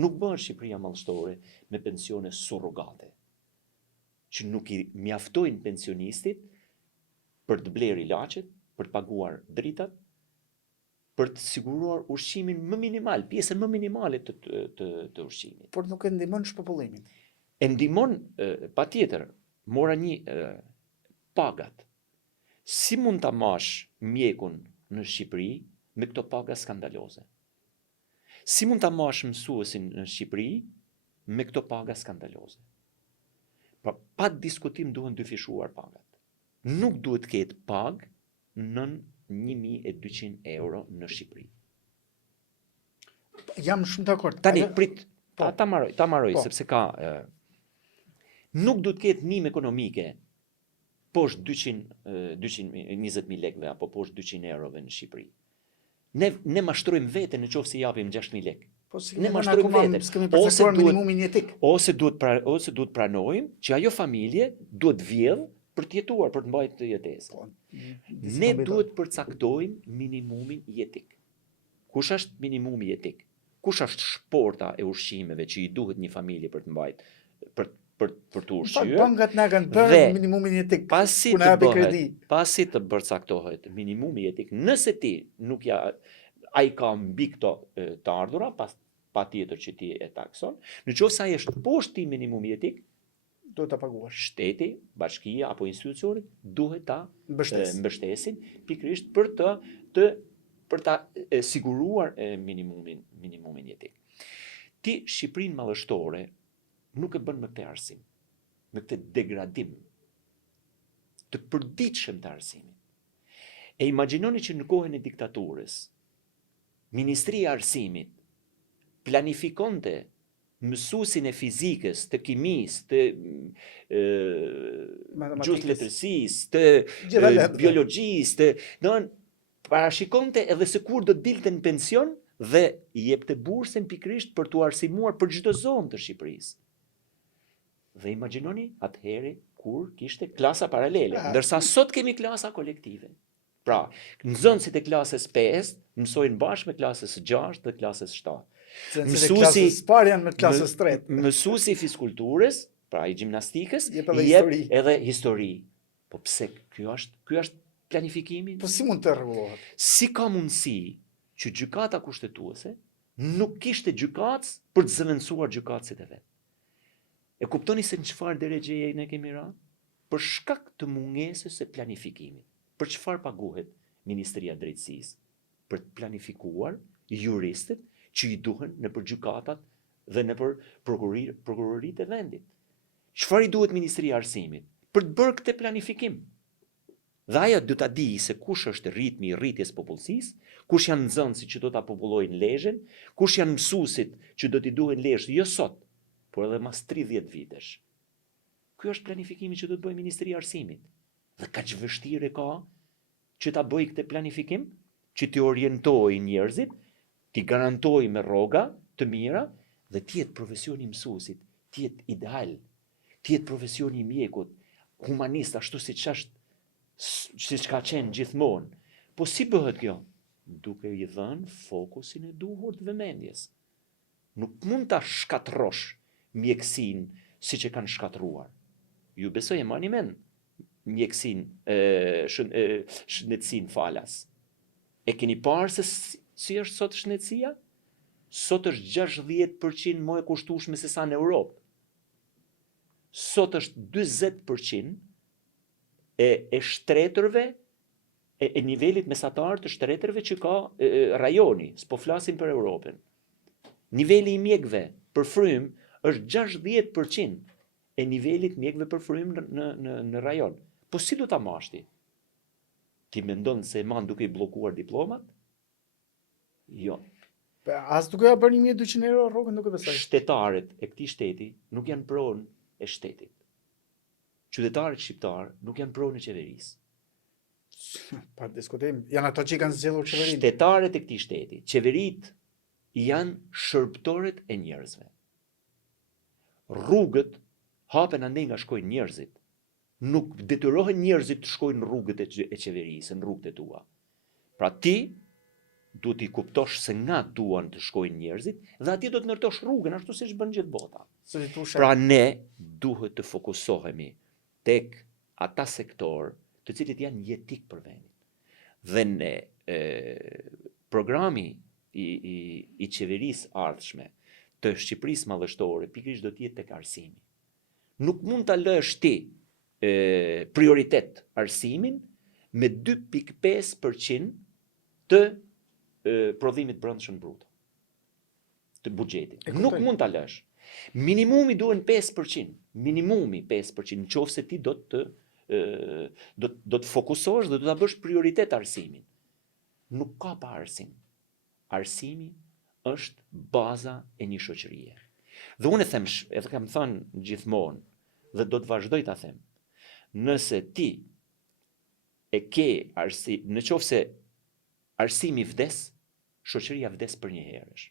Nuk bëhet Shqipëria mallështore me pensione surrogate, që nuk i mjaftojnë pensionistit për të blerë ilaçet, për të paguar dritat, për të siguruar ushqimin më minimal, pjesën më minimale të ushqimit. Por nuk e ndihmon shpopullimin. E ndihmon patjetër, mora një pagat. Si mund ta mash mjekun në Shqipëri me këto paga skandaloze? Si mund ta mash mësuesin në Shqipëri me këto paga skandaloze? Pra, pa diskutim duhen dyfishuar pagat. Nuk duhet ketë pagë nën 1.200 euro në Shqipëri. Jam shumë dakord. Tani, prit, ta marroj, Po. sepse ka... nuk duhet ketë nim ekonomike poshtë 220.000 lekëve apo poshtë 200 eurove në Shqipëri. Ne mashtrojmë veten në qoftë se japim 6.000 lekë. Po si Ne kemi mashtrojmë akoma veten. s'kemi përcaktuar minimumin jetik. Ose duhet pranojmë që ajo familje duhet vjedh për të jetuar, për të mbajtur të jetesën. Po, Ne duhet përcaktojmë minimumin jetik. Kush është minimumi jetik? Kush është shporta e ushqimeve që i duhet një familje për të mbajtur për të ushqyer? Bankat na kanë bërë minimumin jetik. Pasi të përcaktohet minimumi jetik, nëse ti nuk ai ka mbi këto të ardhura, pa tjetër që ti e takson, në qoftë se ai është poshtë ti minimumi jetik, duhet ta paguash. Shteti, bashkia apo institucionet duhet ta mbështesin pikërisht për ta siguruar minimumin jetik. Ti Shqipërinë mallështore nuk e bën me këtë arsim, me këtë degradim të përditshëm të arsimit. E imagjinoni që në kohën e diktaturës, Ministria e Arsimit planifikonte mësuesin e fizikës, të kimisë, të gjuhëletërsisë, të biologjisë, parashikonte edhe se kur do të dilte në pension dhe i jepte bursën pikërisht për t'u arsimuar për çdo zonë të Shqipërisë. Dhe imagjinoni atëherë kur kishte klasa paralele, ndërsa sot kemi klasa kolektive. Pra, nxënësit e klasës 5 mësojnë bashkë me klasës 6 dhe klasës 7. Mësuesi fizikulturës, pra i gjimnastikës, jep edhe histori. Po pse ky është planifikimi? Po si mund të rregullohet? Si ka mundësi që gjykata kushtetuese nuk kishte gjykatës për të zëvendësuar gjykatësit e vet? E kuptoni se në çfarë drejtëje ne kemi rënë? Për shkak të mungesës së planifikimit. Për çfarë paguhet Ministria e Drejtësisë? Për të planifikuar juristët që i duhen nëpër gjykatat dhe nëpër prokuroritë e vendit. Çfarë i duhet Ministria e Arsimit? Për të bërë këtë planifikim. Dhe ajo do ta di se kush është ritmi i rritjes popullsisë, kush janë nxënësit që do ta popullojnë lezhën, kush janë mësuesit që do t'i duhen lezhë jo sot, por edhe mas 30 vitesh. Ky është planifikimi që do të bëjë Ministria e Arsimit. Dhe kaq vështirë ka që ta bëj këtë planifikim, që t'i orientojë njerëzit, t'i garantojë me rroga të mira dhe t'jetë profesioni i mësuesit, t'jetë ideal, t'jetë profesioni i mjekut, humanist ashtu siç ka qenë gjithmonë. Po si bëhet kjo? Duke i dhënë fokusin e duhur të vëmendjes. Nuk mund ta shkatërrosh mjekësinë siç e kanë shkatëruar. Ju besoj e mani mend mjekësinë, shëndetësinë falas. E keni parë se si është sot shëndetësia? Sot është 60% më e kushtueshme se sa në Europë. Sot është 40% e shtretërve, e nivelit mesatar të shtretërve që ka rajoni, s'po flasim për Europën. Niveli i mjekëve për frym është 60% e nivelit mjekëve për frym në rajon. Po si do ta mashti? Ti mendon se e man duke i bllokuar diplomat? Jo. As duke ja bërë 1.200 euro rrogën nuk e besoj. Shtetarët e këtij shteti nuk janë pronë e shtetit. Qytetarët shqiptar nuk janë pronë e qeverisë. Pa diskutim, janë ato që kanë zgjedhur qeverinë. Shtetarët e këtij shteti, qeveritë janë shërbëtorët e njerëzve. Rrugët hapen andej nga shkojnë njerëzit. Nuk detyrohen njerëzit të shkojnë në rrugët e qeverisë, në rrugët e tua. Pra ti duhet i kuptosh se nga duan të shkojnë njerëzit dhe atje do të ndërtosh rrugën ashtu siç bën gjithë bota. Pra ne duhet të fokusohemi tek ata sektor të cilët janë jetik për vendin. Dhe ne programi i qeverisë ardhshme të Shqipërisë mallështore pikërisht do të jetë tek arsimi. Nuk mund ta lësh ti prioritet arsimin me 2.5% të prodhimit brendshëm brut të buxhetit. Nuk mund ta lësh. Minimumi duhen 5%, minimumi 5%, nëse ti do të fokusohesh dhe do ta bësh prioritet arsimin. Nuk ka pa arsim. Arsimi është baza e një shoqërie. Dhe unë them, edhe kam thënë gjithmonë dhe do të vazhdoj ta them. Nëse ti e ke në qoftë se arsimi vdes, shoqëria vdes për një herësh.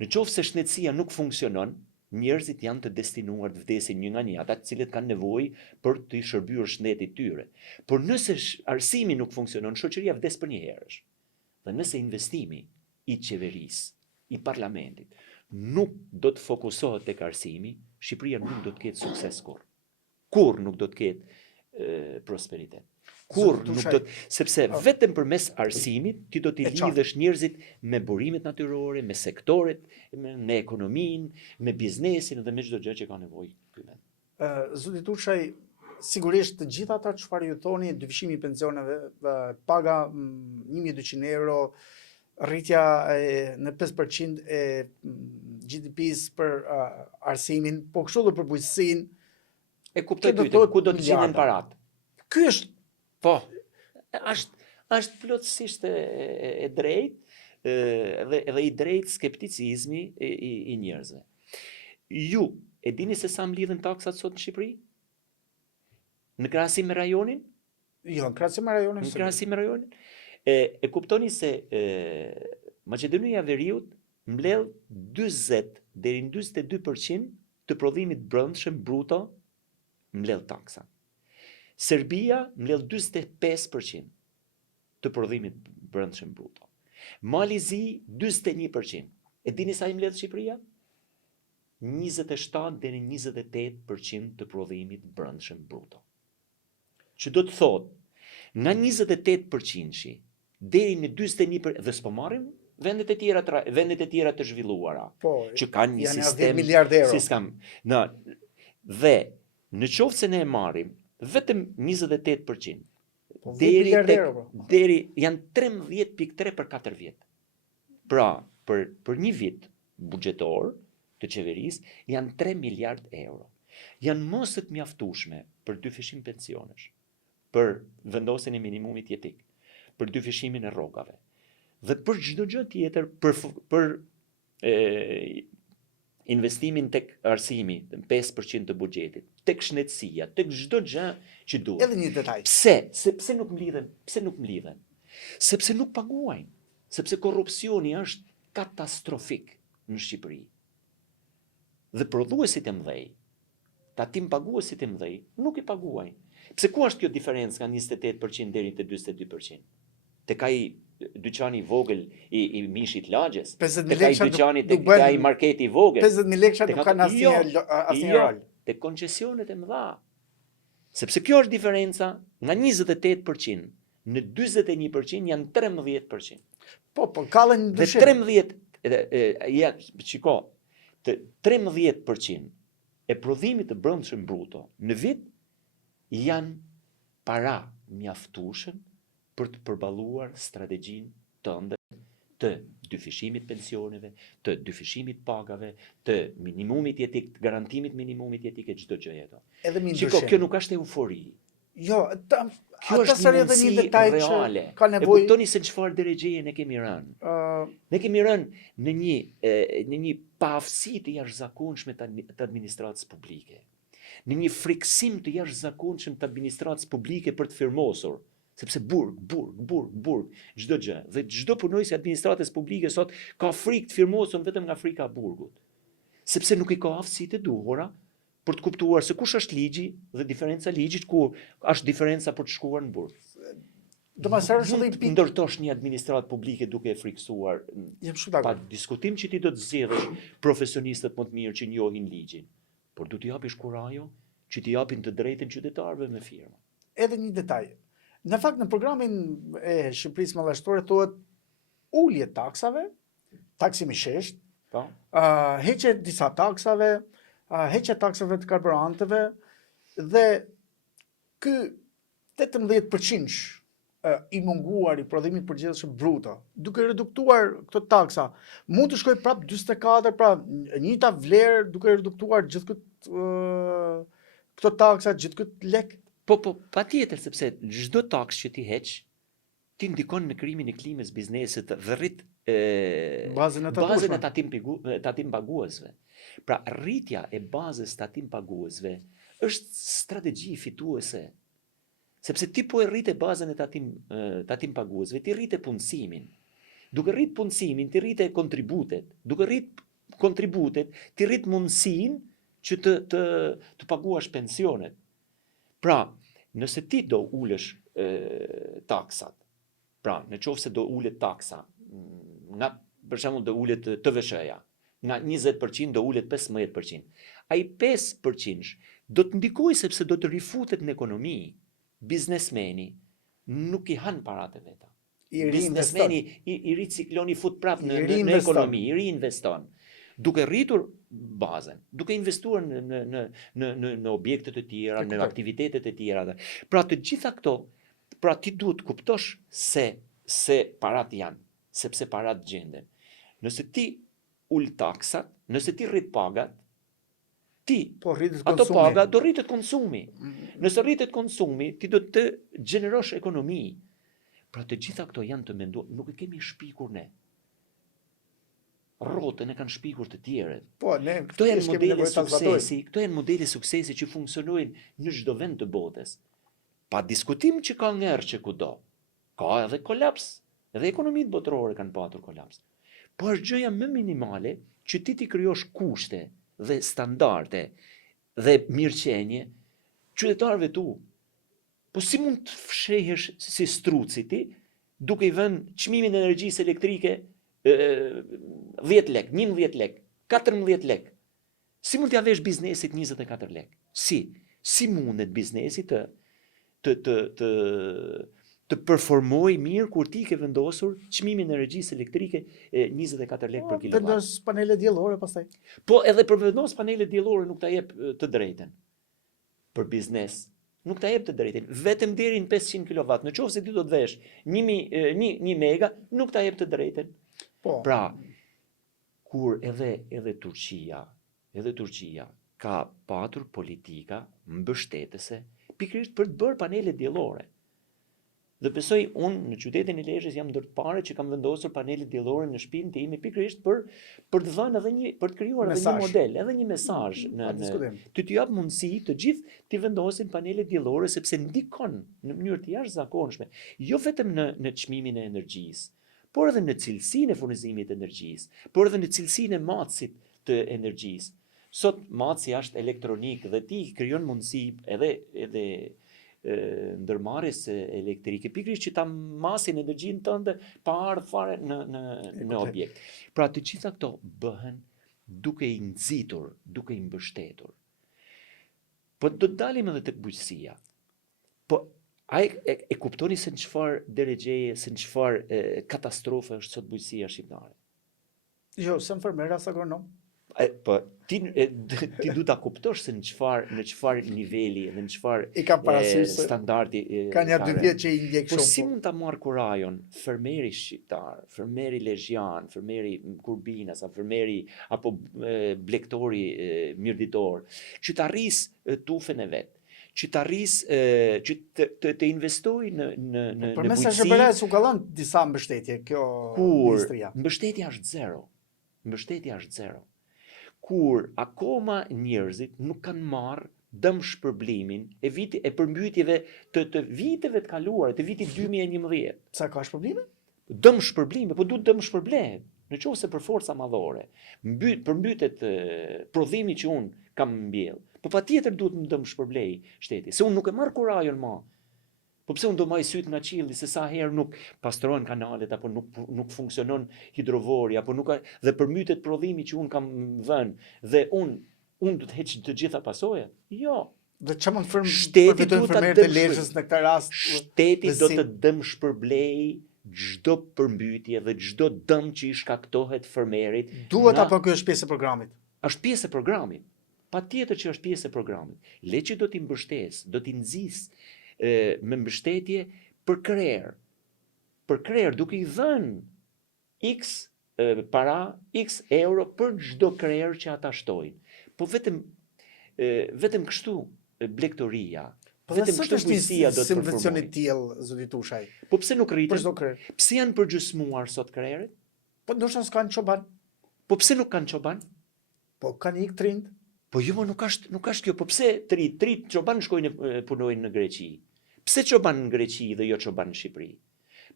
Në qoftë se shëndetësia nuk funksionon, njerëzit janë të destinuar të vdesin një nga një, ata të cilët kanë nevojë për të shërbyer shëndetit tyre. Por nëse arsimi nuk funksionon, shoqëria vdes për një herësh. Dhe nëse investimi i qeverisë, i parlamentit, nuk do të fokusohet tek arsimi, Shqipëria nuk do të ketë sukses kur. Kur nuk do të ketë prosperitet. Kur nuk do të, sepse vetëm përmes arsimit ti do t'i lidhësh njerëzit me burimet natyrore, me sektoret, me ekonominë, me biznesin dhe me çdo gjë që ka nevojë ky vend. Zoti Tuçaj, sigurisht të gjitha ata çfarë ju thoni, dyfishimi i pensioneve, paga 1200 euro, rritja në 5% e GDP-s për arsimin, po kështu edhe për bujqësinë. E kuptoj ty, ku do të gjenden parat? Ky është po, është plotësisht e drejtë edhe i drejtë skepticizmi i njerëzve. Ju e dini se sa mlidhen taksat sot në Shqipëri? Në krahasim me rajonin? Jo, në krahasim me rajonin. Në krahasim me rajonin? E kuptoni se Maqedonia e Veriut mbledh 40 deri në 42% të prodhimit brendshëm bruto mbledh taksa. Serbia mbledh 45% të prodhimit brendshëm bruto. Malizi 41%. E dini sa i mbledh Shqipëria? 27 deri 28% të prodhimit brendshëm bruto. Që do të thotë, nga 28% deri në 41% dhe s'po marrim vendet e tjera të zhvilluara, që kanë një sistem 10 miliardë euro. Dhe në qoftë se ne e marrim vetëm 28%, deri janë 13.3 për 4 vjet. Pra, për një vit buxhetor të qeverisë janë 3 miliard euro. Janë mos të mjaftueshme për dyfishim pensionesh, për vendosjen e minimumit jetik, për dyfishimin e rrogave. Dhe për çdo gjë tjetër, për investimin tek arsimi, 5% të buxhetit, tek shëndetësia, tek çdo gjë që duhet. Edhe një detaj. Pse nuk mlidhen? Sepse nuk paguajnë. Sepse korrupsioni është katastrofik në Shqipëri. Dhe prodhuesit e mëdhej, tatim paguesit e mëdhej, nuk i paguajnë. Pse ku është kjo diferencë nga 28% deri te 42%? Tek ai dyqani i vogël i mishit lagjes, tek ai dyqani, tek ai marketi i vogël. 50.000 lekë nuk kanë asnjë rol. Tek koncesionet e mëdha. Sepse kjo është diferenca, nga 28% në 41% janë 13%. Po, kallen ndryshim. Dhe 13% e prodhimit të brendshëm bruto në vit janë para mjaftueshëm për të përballuar strategjinë tënde të dyfishimit pensioneve, të dyfishimit pagave, të minimumit jetik, të garantimit minimumit jetik e çdo gjë ato. Kjo nuk është eufori. Jo, kjo është një mundësi reale. E kuptoni se çfarë drejgjeje ne kemi rënë. Ne kemi rënë në një paaftësi të jashtëzakonshme të administratës publike. Në një friksim të jashtëzakonshëm të administratës publike për të firmosur. Sepse burg, çdo gjë. Dhe çdo punojës i administratës publike sot ka frikë të firmosur vetëm nga frika e burgut. Sepse nuk i ka aftësitë e duhura për të kuptuar se kush është ligji dhe diferenca ligjit, ku është diferenca për të shkuar në burg. Ndërtosh një administratë publike duke e friksuar. Pa diskutim që ti do të zgjedhësh profesionistët më të mirë që njohin ligjin, por du t'i japish kurajo që t'i japin të drejtën qytetarëve me firma. Edhe një detaj. Në fakt, në programin e Shqipërisë Mallashtorë thuhet ulje taksave, taksimi shesht, heqje disa taksave, heqje taksave të karburanteve dhe ky 18% i munguar i prodhimit përgjithshëm bruto, duke reduktuar këto taksa, mund të shkojë prap 44, pra njëjta vlerë duke reduktuar gjithë këto taksa, gjithë këtë lek. Po, patjetër, sepse çdo taks që ti heq, ti ndikon në krimin e klimës biznesit dhe rrit bazën e tatim paguesve. Pra rritja e bazës tatim paguesve është strategji fituese. Sepse ti po e rrit bazën e tatim paguesve, ti rrit punësimin. Duke rrit punësimin, ti rrit kontributet. Duke rrit kontributet, ti rrit mundësinë që të paguash pensionet. Pra, nëse ti do ulesh taksat, pra, në qoftë se do ulet taksa, nga për shembull do ulet TVSH-ja, nga 20% do ulet 15%. Ai 5% do të ndikojë sepse do të rifutet në ekonomi. Biznesmeni nuk i han paratë veta. Biznesmeni i riciklon, i fut prapë në ekonomi, i reinveston. Duke rritur bazën, duke investuar në objekte të tjera, në aktivitetet e tjera. Pra të gjitha këto, pra ti duhet kuptosh se parat janë, sepse parat gjenden. Nëse ti ul taksat, nëse ti rrit pagat, ato paga do rritet konsumi. Nëse rritet konsumi, ti do të gjenerosh ekonomi. Pra të gjitha këto janë të menduar, nuk e kemi shpikur ne. Rrotën e kanë shpikur të tjerët. Këto janë modele suksesi që funksionojnë në çdo vend të botës. Pa diskutim që ka ngerë që kudo. Ka edhe kolaps. Edhe ekonomitë botërore kanë patur kolaps. Po është gjëja më minimale që ti krijosh kushte dhe standarde dhe mirëqenie qytetarëve tu. Po si mund të fshehesh si struci ti duke I vënë çmimin e energjisë elektrike 10 lek, 11 lek, 14 lek. Si mund t'ja vesh biznesit 24 lek? Si mundet biznesi të performoj mirë kur ti ke vendosur çmimin e energjisë elektrike 24 lek për kilovat? Vendos panele diellore pastaj. Po edhe për vendos panele diellore nuk ta jep të drejten. Për biznes nuk ta jep të drejten. Vetëm deri në 500 kW. Në qoftë se ti do të vesh 1 mega, nuk ta jep të drejten. Pra, kur edhe Turqia ka patur politika mbështetëse pikërisht për të bërë panele diellore. Dhe besoj unë në qytetin e Lezhës jam ndër të parët që kam vendosur panele diellore në shtëpinë time pikërisht për të dhënë për të krijuar edhe një model, edhe një mesazh të jap mundësi të gjithë të vendosin panele diellore sepse ndikon në mënyrë të jashtëzakonshme, jo vetëm në çmimin e energjisë, por edhe në cilësinë e furnizimit të energjisë, por edhe në cilësinë e matësit të energjisë. Sot matësi është elektronik dhe ti krijon mundësi edhe ndërmarrjes elektrike, pikërisht që ta masin energjinë tënde pa ardhur fare në objekt. Pra të gjitha këto bëhen duke I nxitur, duke I mbështetur. Po do të dalim edhe tek bujqësia. Po e kuptoni se në çfarë deregjeje, se në çfarë katastrofe është sot bujqësia shqiptare? Jo, se infermer as agronom. Po ti du ta kuptosh se në çfarë niveli, në çfarë standardi kanë ja 2 vjet që I ndjek shumë. Po si mund ta marr kurajon fermeri shqiptar, fermeri lezhian, fermeri Kurbinas, fermeri apo blegtori mirditor, që të arris tufen e vet, që të arris që të investoj në bujqësi. Përmes SBR-s u ka dhënë disa mbështetje kjo ministria. Mbështetja është zero. Kur akoma njerëzit nuk kanë marrë dëm shpërblimin e përmbytjeve të viteve të kaluara, të vitit 2011. Sa ka shpërblime? Dëm shpërblime, po duhet dëm shpërblehet. Në qoftë se për forca madhore përmbytet prodhimi që unë kam mbjell, po patjetër duhet më dëm shpërblej shteti, se unë nuk e marr kurajon më. Po pse unë do maj syt nga qielli se sa herë nuk pastrohen kanalet apo nuk funksionon hidrovori apo nuk dhe përmbytet prodhimi që unë kam vënë dhe unë do të heq të gjitha pasojat? Jo. Dhe çfarë mund të fermerët e Lezhës në këtë rast? Shteti do të dëm shpërblej çdo përmbytje dhe çdo dëm që I shkaktohet fermerit. Duhet apo kjo është pjesë e programit? Është pjesë e programit. Patjetër që është pjesë e programit. Le që do t'i mbështes, do t'i nxis me mbështetje për kreer duke I dhënë X para, X euro për çdo kreer që ata shtojnë. Po vetëm kështu blegtoria, vetëm kështu bujqësia do të performojë. Subvencione të tillë zoti Tushaj. Po pse nuk rriten? Për çdo kreer. Pse janë përgjysmuar sot kreeret? Po ndoshta s'kan çoban. Po pse nuk kanë çoban? Po kanë ik trind. Po jo, nuk është kjo, po pse tri çoban shkojnë punojnë në Greqi? Pse çoban në Greqi dhe jo çoban në Shqipëri?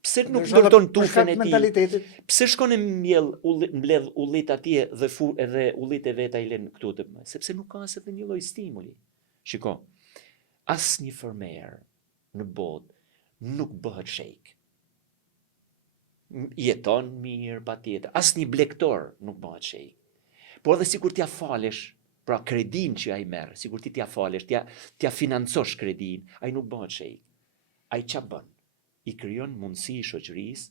Pse nuk ndërton tufen e tij? Pse shkon e mbledh ullit atje dhe ullit e vet ai lën këtu të më? Sepse nuk ka asë një lloj stimuli. Shiko, asnjë fermer në botë nuk bëhet sheik. Jeton mirë patjetër. Asnjë blegtor nuk bëhet sheik. Po edhe sikur t'ia falesh, pra kredin që ai merr, sikur ti t'ia falesh, t'ia financosh kredin, ai nuk bëhet sheik. Ai ç'a bën? I krijon mundësi shoqërisë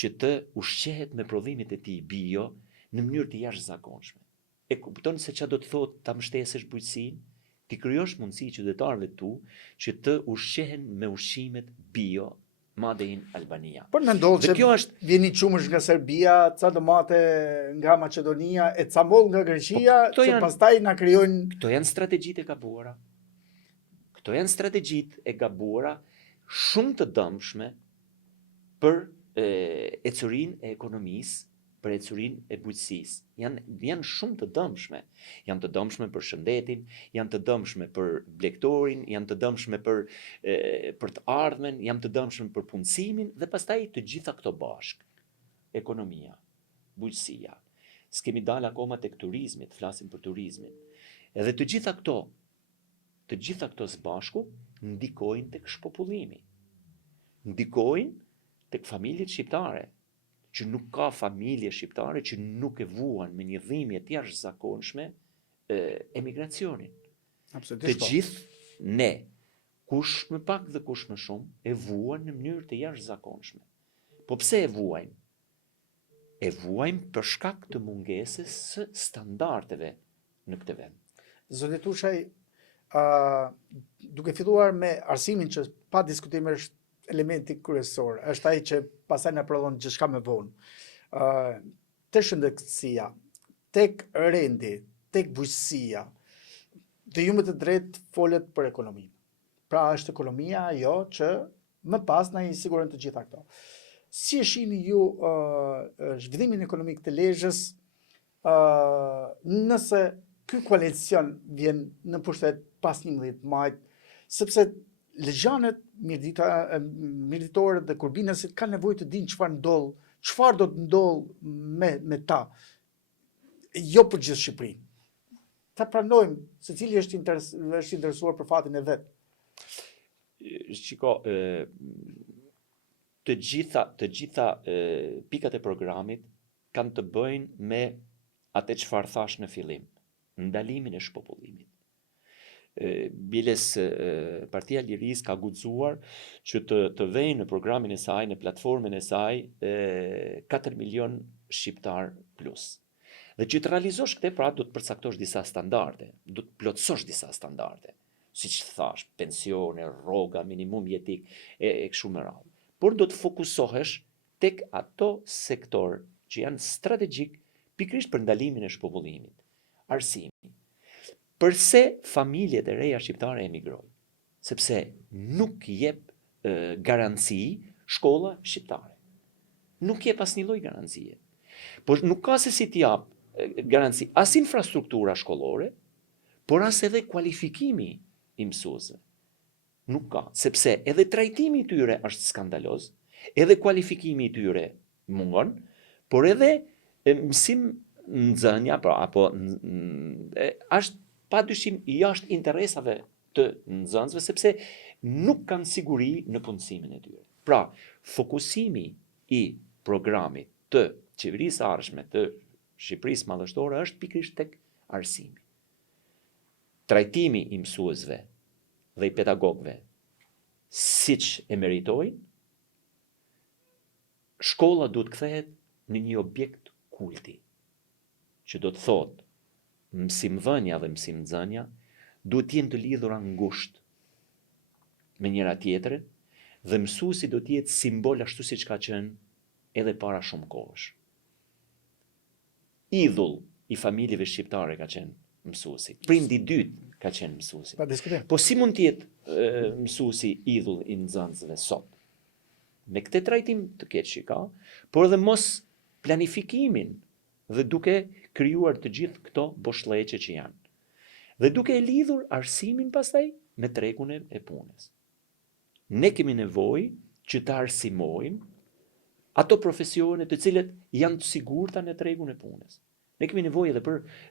që të ushqehet me prodhimet e tij bio në mënyrë të jashtëzakonshme. E kupton se ç'a do të thotë ta mbështesësh bujqësinë? Ti krijosh mundësi qytetarëve tu që të ushqehen me ushqimet bio made in Albania. Por në ndodhë që vjeni qumësh nga Serbia, ca domate nga Macedonia, e ca moll nga Greqia, që pastaj na krijojnë... Këto janë strategjitë e gabuara. Këto janë strategjitë e gabuara shumë të dëmshme për ecurinë e ekonomisë, për ecurinë e bujqësisë. Janë shumë të dëmshme. Janë të dëmshme për shëndetin, janë të dëmshme për blegtorin, janë të dëmshme për të ardhmen, janë të dëmshme për punësimin dhe pastaj të gjitha këto bashk. Ekonomia, bujqësia. S'kemi dalë akoma tek turizmi, të flasim për turizmin. Edhe të gjitha këto së bashku ndikojnë tek shpopullimi. Ndikojnë tek familjet shqiptare, që nuk ka familje shqiptare që nuk e vuan me një dhimbje të jashtëzakonshme emigracionin. Të gjithë ne, kush më pak dhe kush më shumë, e vuan në mënyrë të jashtëzakonshme. Po pse e vuajnë? E vuajnë për shkak të mungesës së standardeve në këtë vend. Zoti Tushaj, duke filluar me arsimin që pa diskutim është elementi kryesor, është ai që pastaj na prodhon gjithçka më vonë. Te shëndetësia, tek rendi, tek bujqësia, dhe ju me të drejtë folet për ekonominë. Pra është ekonomia ajo që më pas na i siguron të gjitha këto. Si e shihni ju zhvillimin ekonomik të Lezhës nëse ky koalicion vjen në pushtet pas 11 majit, sepse lezhanët, mirëditorët dhe kurbinasit kanë nevojë të dinë çfarë do të ndodh me ta, jo për gjithë Shqipërinë. Ta pranojmë se cili është interesuar për fatin e vet. Shiko, të gjitha pikat e programit kanë të bëjnë me atë çfarë thash në fillim, ndalimin e shpopullimit. Biles Partia Lirisë ka guxuar që të vejnë në programin e saj, në platformën e saj, 4 milion shqiptar plus. Dhe që të realizosh këte, pra do të përcaktosh disa standarde, do të plotësosh disa standarde, si që thash, pensione, rroga, minimum jetik, e kështu me radhë. Por do të fokusohesh tek ato sektor që janë strategjik pikërisht për ndalimin e shpopullimit. Arsimi. Përse familjet e reja shqiptare emigrojnë? Sepse nuk jep garanci shkolla shqiptare. Nuk jep asnjë lloj garancie. Por nuk ka se si t'jap garanci as infrastruktura shkollore, por as edhe kualifikimi i mësuesve. Nuk ka, sepse edhe trajtimi i tyre është skandaloz, edhe kualifikimi i tyre mungon, por edhe mësim nxënja, apo është padyshim jashtë interesave të nxënësve, sepse nuk kanë siguri në punësimin e tyre. Pra, fokusimi i programit të qeverisë ardhshme të Shqipërisë madhështore është pikërisht tek arsimi. Trajtimi i mësuesve dhe i pedagogëve siç e meritojnë, shkolla duhet kthehet në një objekt kulti, që do të thotë mësimdhënia dhe mësimnxënia duhet të jenë të lidhura ngushtë me njëra tjetrën dhe mësuesi do të jetë simbol ashtu siç ka qenë edhe para shumë kohësh. Idhull i familjeve shqiptare ka qenë mësuesi. Prindi i dytë ka qenë mësuesi. Po si mund të jetë mësuesi idhull i nxënësve sot? Me këtë trajtim të keq që ka, por edhe mos planifikimin dhe duke krijuar të gjithë këto boshllëqe që janë. Dhe duke e lidhur arsimin pastaj me tregun e punës. Ne kemi nevojë që të arsimojmë ato profesione të cilët janë të sigurta në tregun e punës. Ne kemi nevojë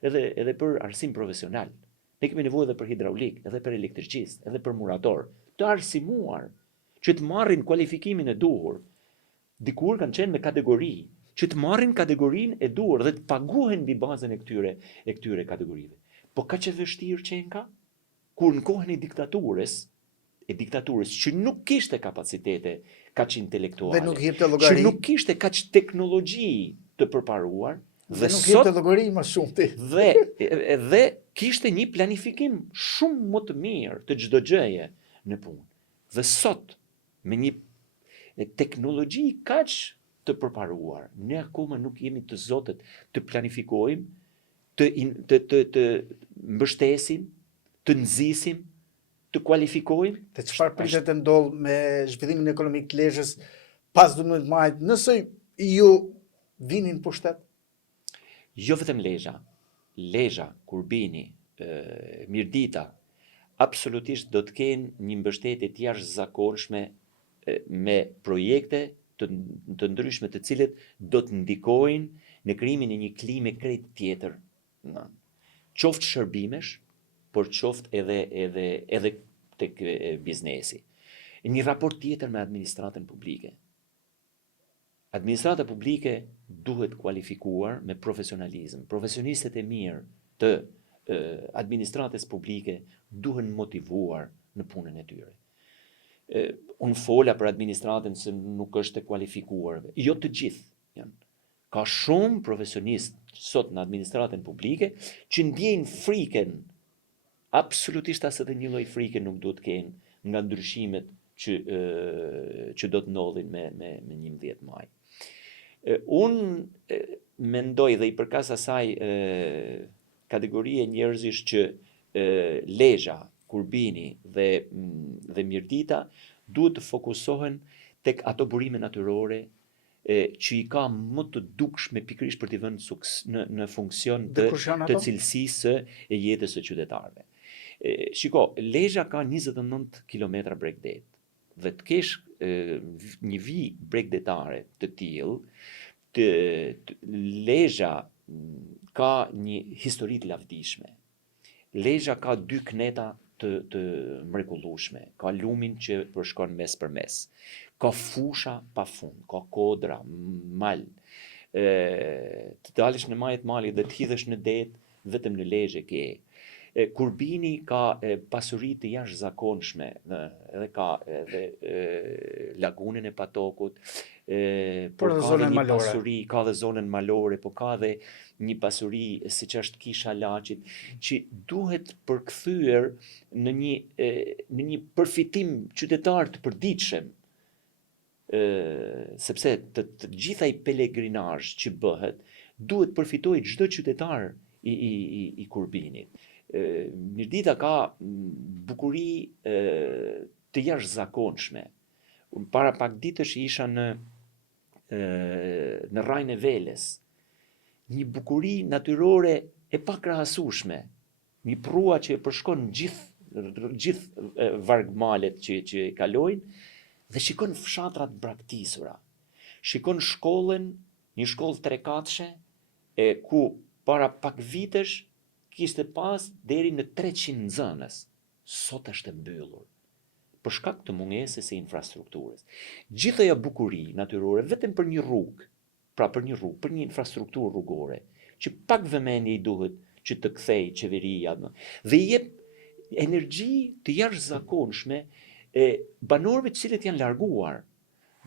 edhe për arsim profesional. Ne kemi nevojë edhe për hidraulik, edhe për elektricist, edhe për murator, të arsimuar, që të marrin kualifikimin e duhur. Dikur kanë qenë me kategori, që të marrin kategorinë e duhur dhe të paguhen mbi bazën e këtyre kategorive. Po ka që vështirë që ka? Kur në kohën e diktaturës që nuk kishte kapacitete kaq intelektuale, Dhe nuk hipte llogari. që nuk kishte kaq teknologji të përparuar, Dhe nuk hipte llogari më shumë ti. dhe kishte një planifikim shumë më të mirë të çdo gjëje në punë. Dhe sot, me një teknologji kaq të përparuar, ne akoma nuk jemi të zotët të planifikojmë, të mbështesim, të nxisim, të kualifikojmë. Dhe çfarë pritet të ndodh me zhvillimin ekonomik të Lezhës pas 12 majit, nëse ju vinin në pushtet? Jo vetëm Lezhë, Kurbini, Mirdita, absolutisht do të kenë një mbështetje të jashtëzakonshme me projekte të ndryshme të cilët do të ndikojnë në krijimin e një klime krejt tjetër. Qoftë shërbimesh, por qoftë edhe tek biznesi. Një raport tjetër me administratën publike. Administrata publike duhet kualifikuar me profesionalizëm. Profesionistët e mirë të administratës publike duhen motivuar në punën e tyre. Unë fola për administratën se nuk është e kualifikuar. Jo të gjithë janë. Ka shumë profesionistë sot në administratën publike që ndjejnë frikën, absolutisht as edhe një lloj frike nuk duhet të kenë nga ndryshimet që do të ndodhin me 11 maj. Unë mendoj dhe i përkas asaj kategorie njerëzish që Lezhë, Kurbini dhe Mirdita duhet të fokusohen tek ato burime natyrore që i ka më të dukshme pikërisht për t'i vënë në funksion të cilësisë e jetës së qytetarëve. Shiko, Lezhë ka 29 kilometra bregdet dhe të kesh një vijë bregdetare të tillë, Lezhë ka një histori të lavdishme. Lezhë ka 2 kneta të mrekullueshme, ka lumin që përshkon mes për mes, ka fusha pa fund, ka kodra, mal, të dalësh në majë të malit dhe të hidhesh në det, vetëm në Lezhë ke. Kurbini ka pasuri të jashtëzakonshme, edhe ka lagunën e Patokut, por ka dhe një pasuri, ka dhe zonën malore, por ka dhe një pasuri siç është Kisha Laçit, që duhet përkthyer në një përfitim qytetar të përditshëm, sepse të gjithaj pelegrinazh që bëhet duhet përfitojë çdo qytetar i Kurbinit. Mirdita ka bukuri të jashtëzakonshme. Para pak ditësh isha në rrajën e Velës. Një bukuri natyrore e pakrahasueshme. Një prua që përshkon gjithë vargmalet që e kalojnë dhe shikon fshatrat braktisura. Shikon shkollën, një shkollë 3-katshe, ku para pak vitesh kishte pas deri në 300 nxënës. Sot është e mbyllur për shkak të mungesës së infrastrukturës. Gjithë ajo bukuri natyrore vetëm për një rrugë, për një infrastrukturë rrugore, që pak vëmendje i duhet që të kthej qeveria dhe i jep energji të jashtëzakonshme banorëve të cilët janë larguar.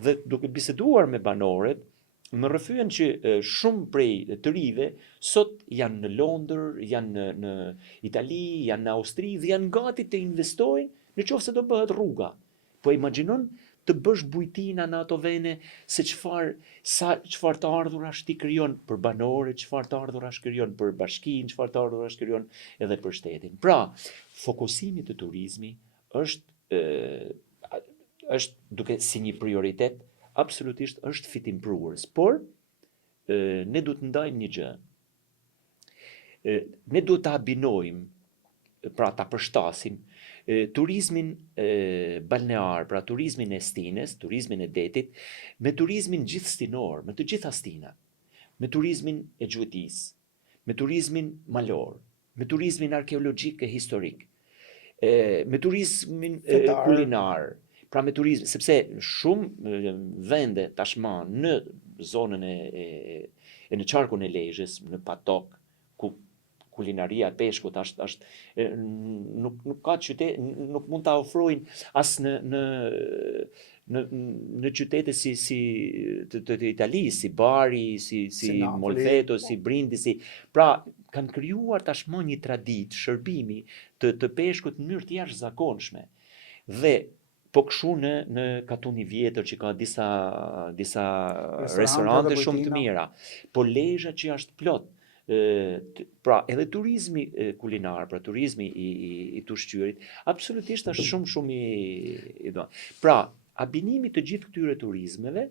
Dhe duke biseduar me banorët, më rrëfyen që shumë prej të rive sot janë në Londër, janë në Itali, janë në Austri dhe janë gati të investojnë në qoftë se do bëhet rruga. Po imagjinon të bësh bujtina në ato vene se çfarë të ardhurash ti krijon për banorët, çfarë të ardhurash krijon për bashkinë, çfarë të ardhurash krijon edhe për shtetin. Pra, fokusimi te turizmi është duke si një prioritet, absolutisht është fitimprues, por ne duhet të ndajmë një gjë. Ne duhet të abinojmë pra ta përshtasim turizmin balnear, pra turizmin e stines, turizmin e detit, me turizmin gjithstinor, me të gjitha stinat, me turizmin e gjuetis, me turizmin malor, me turizmin arkeologjik e historik, me turizmin Fetar. kulinar, pra me turizm, sepse shumë vende tashma në zonën e në qarkun e Lezhës, në Patok, ku kulinaria e peshkut nuk ka qytet, nuk mund ta ofrojnë as në qytete si të Italisë, si Bari, si Napoli. Molfeto, si Brindisi. Pra, kanë krijuar tashmë një traditë shërbimi të peshkut në mënyrë të jashtëzakonshme. Dhe po kshu në Katuni Vjetër që ka disa restorante dhe shumë të bujtina. mira, po Lezhë që është plot. Pra, edhe turizmi kulinar, pra turizmi i të ushqyerit, absolutisht është shumë i do. Pra, abinimi të gjithë këtyre turizmeve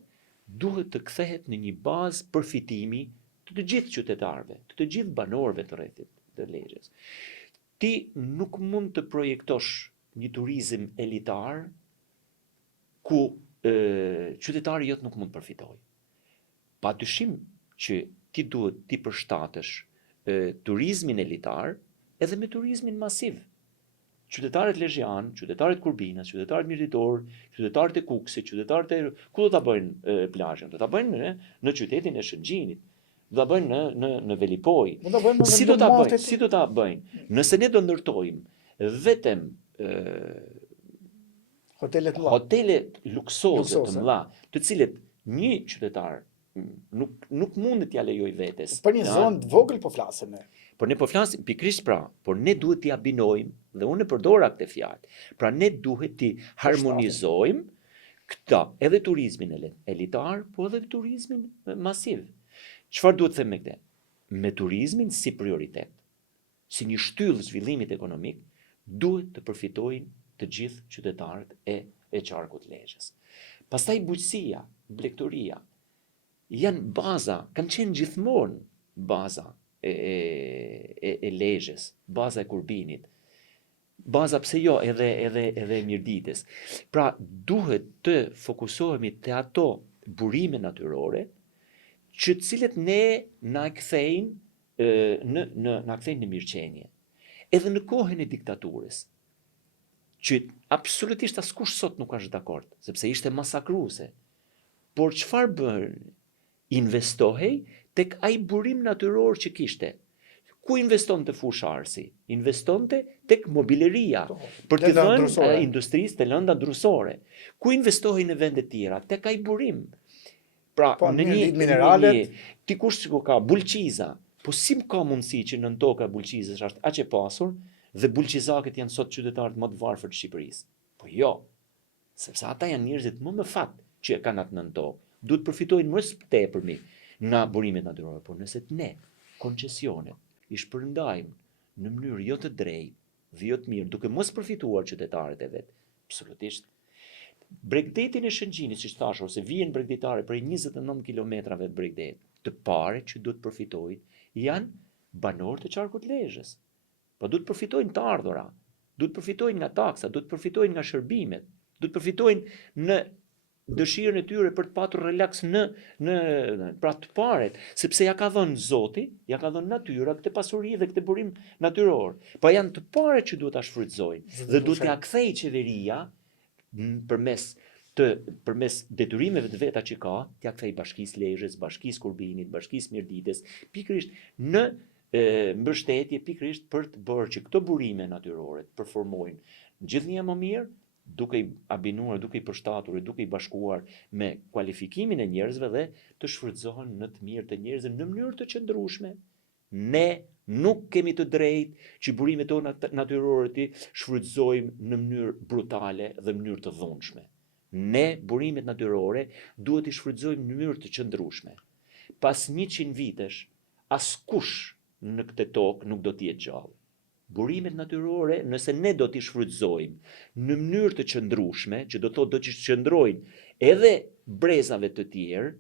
duhet të kthehet në një bazë përfitimi të gjithë qytetarëve, të gjithë banorëve të rrethit të Lezhës. Ti nuk mund të projektosh një turizm elitar ku qytetari jot nuk mund të përfitojë. Padyshim që ti duhet ti përshtatësh turizmin elitar edhe me turizmin masiv. Qytetarët lezhian, qytetarët Kurbinas, qytetarët Miritor, qytetarët e Kuksit, qytetarët e ku do ta bëjnë plazhin? Do ta bëjnë në qytetin e Shëngjinit. Do ta bëjnë në Velipoj. Si do ta bëjnë? Nëse ne do ndërtojmë vetëm hotele luksoze të mëdha, të cilët një qytetar nuk mund t'ja lejoj vetes. Për një zonë të vogël po flasim ne. Por ne po flasim pikërisht pra, por ne duhet t'i abinojmë, dhe unë përdora këtë fjalë. Pra ne duhet t'i harmonizojmë këta, edhe turizmin elitar, po edhe turizmin masiv. Çfarë duhet të them me këtë? Me turizmin si prioritet, si një shtyllë zhvillimit ekonomik, duhet të përfitojnë të gjithë qytetarët e qarkut Lezhës. Pastaj bujqësia, blegtoria, janë baza, kanë qenë gjithmonë baza e Lezhës, baza e Kurbinit, baza pse jo edhe Mirditës. Pra duhet të fokusohemi te ato burime natyrore që të cilët ne na kthejnë në mirëqenie. Edhe në kohën e diktaturës, që absolutisht askush sot nuk është dakord, sepse ishte masakruese. Por çfarë bën? Investohej tek ai burim natyror që kishte. Ku investon të fushë arsi? Investonte tek mobileria, për të dhënë industrisë të lënda drusore. Ku investohej në vende tjera? Tek ai burim. Pra, në një mineralet, ti kush që ka bulqiza, po si ka mundësi që nën toka e bulqizës është aq e pasur dhe bulqizakët janë sot qytetarët më të varfër të Shqipërisë? Po jo, sepse ata janë njerëzit më me fat që e kanë atë nën tokë. Duhet përfitojnë më së tepërmi nga burimet natyrore, por nëse ne koncesionet i shpërndajmë në mënyrë jo të drejtë dhe jo të mirë, duke mos përfituar qytetarët e vet, absolutisht. Bregdetin e Shëngjinit, siç thash, ose vijen bregdetare prej 29 kilometrave të bregdet, të pare që duhet përfitojnë janë banorët e qarkut Lezhës. Po duhet përfitojnë të ardhura, duhet përfitojnë nga taksa, duhet përfitojnë nga shërbimet, duhet përfitojnë në dëshirën e tyre për të patur relaks në pra të paret, sepse ja ka dhënë Zoti, ja ka dhënë natyra këtë pasuri dhe këtë burim natyror. Po janë të paret që duhet ta shfrytëzojnë dhe duhet t'ia kthejë qeveria përmes detyrimeve të veta që ka, t'ia kthejë Bashkisë Lezhës, Bashkisë Kurbinit, Bashkisë Mirditës, pikërisht në mbështetje pikërisht për të bërë që këto burime natyrore të performojnë gjithnjë më mirë, duke i abinuar, duke i përshtatur, duke i bashkuar me kualifikimin e njerëzve dhe të shfrytëzohen në të mirë të njerëzve në mënyrë të qëndrueshme. Ne nuk kemi të drejtë që burimet tona natyrore të shfrytëzojmë në mënyrë brutale dhe në mënyrë të dhunshme. Ne burimet natyrore duhet i shfrytëzojmë në mënyrë të qëndrueshme. Pas 100 vitesh, askush në këtë tokë nuk do të jetë gjallë. Burimet natyrore, nëse ne do t'i shfrytëzojmë në mënyrë të qëndrueshme, që do thotë do të qëndrojnë edhe brezave të tjerë,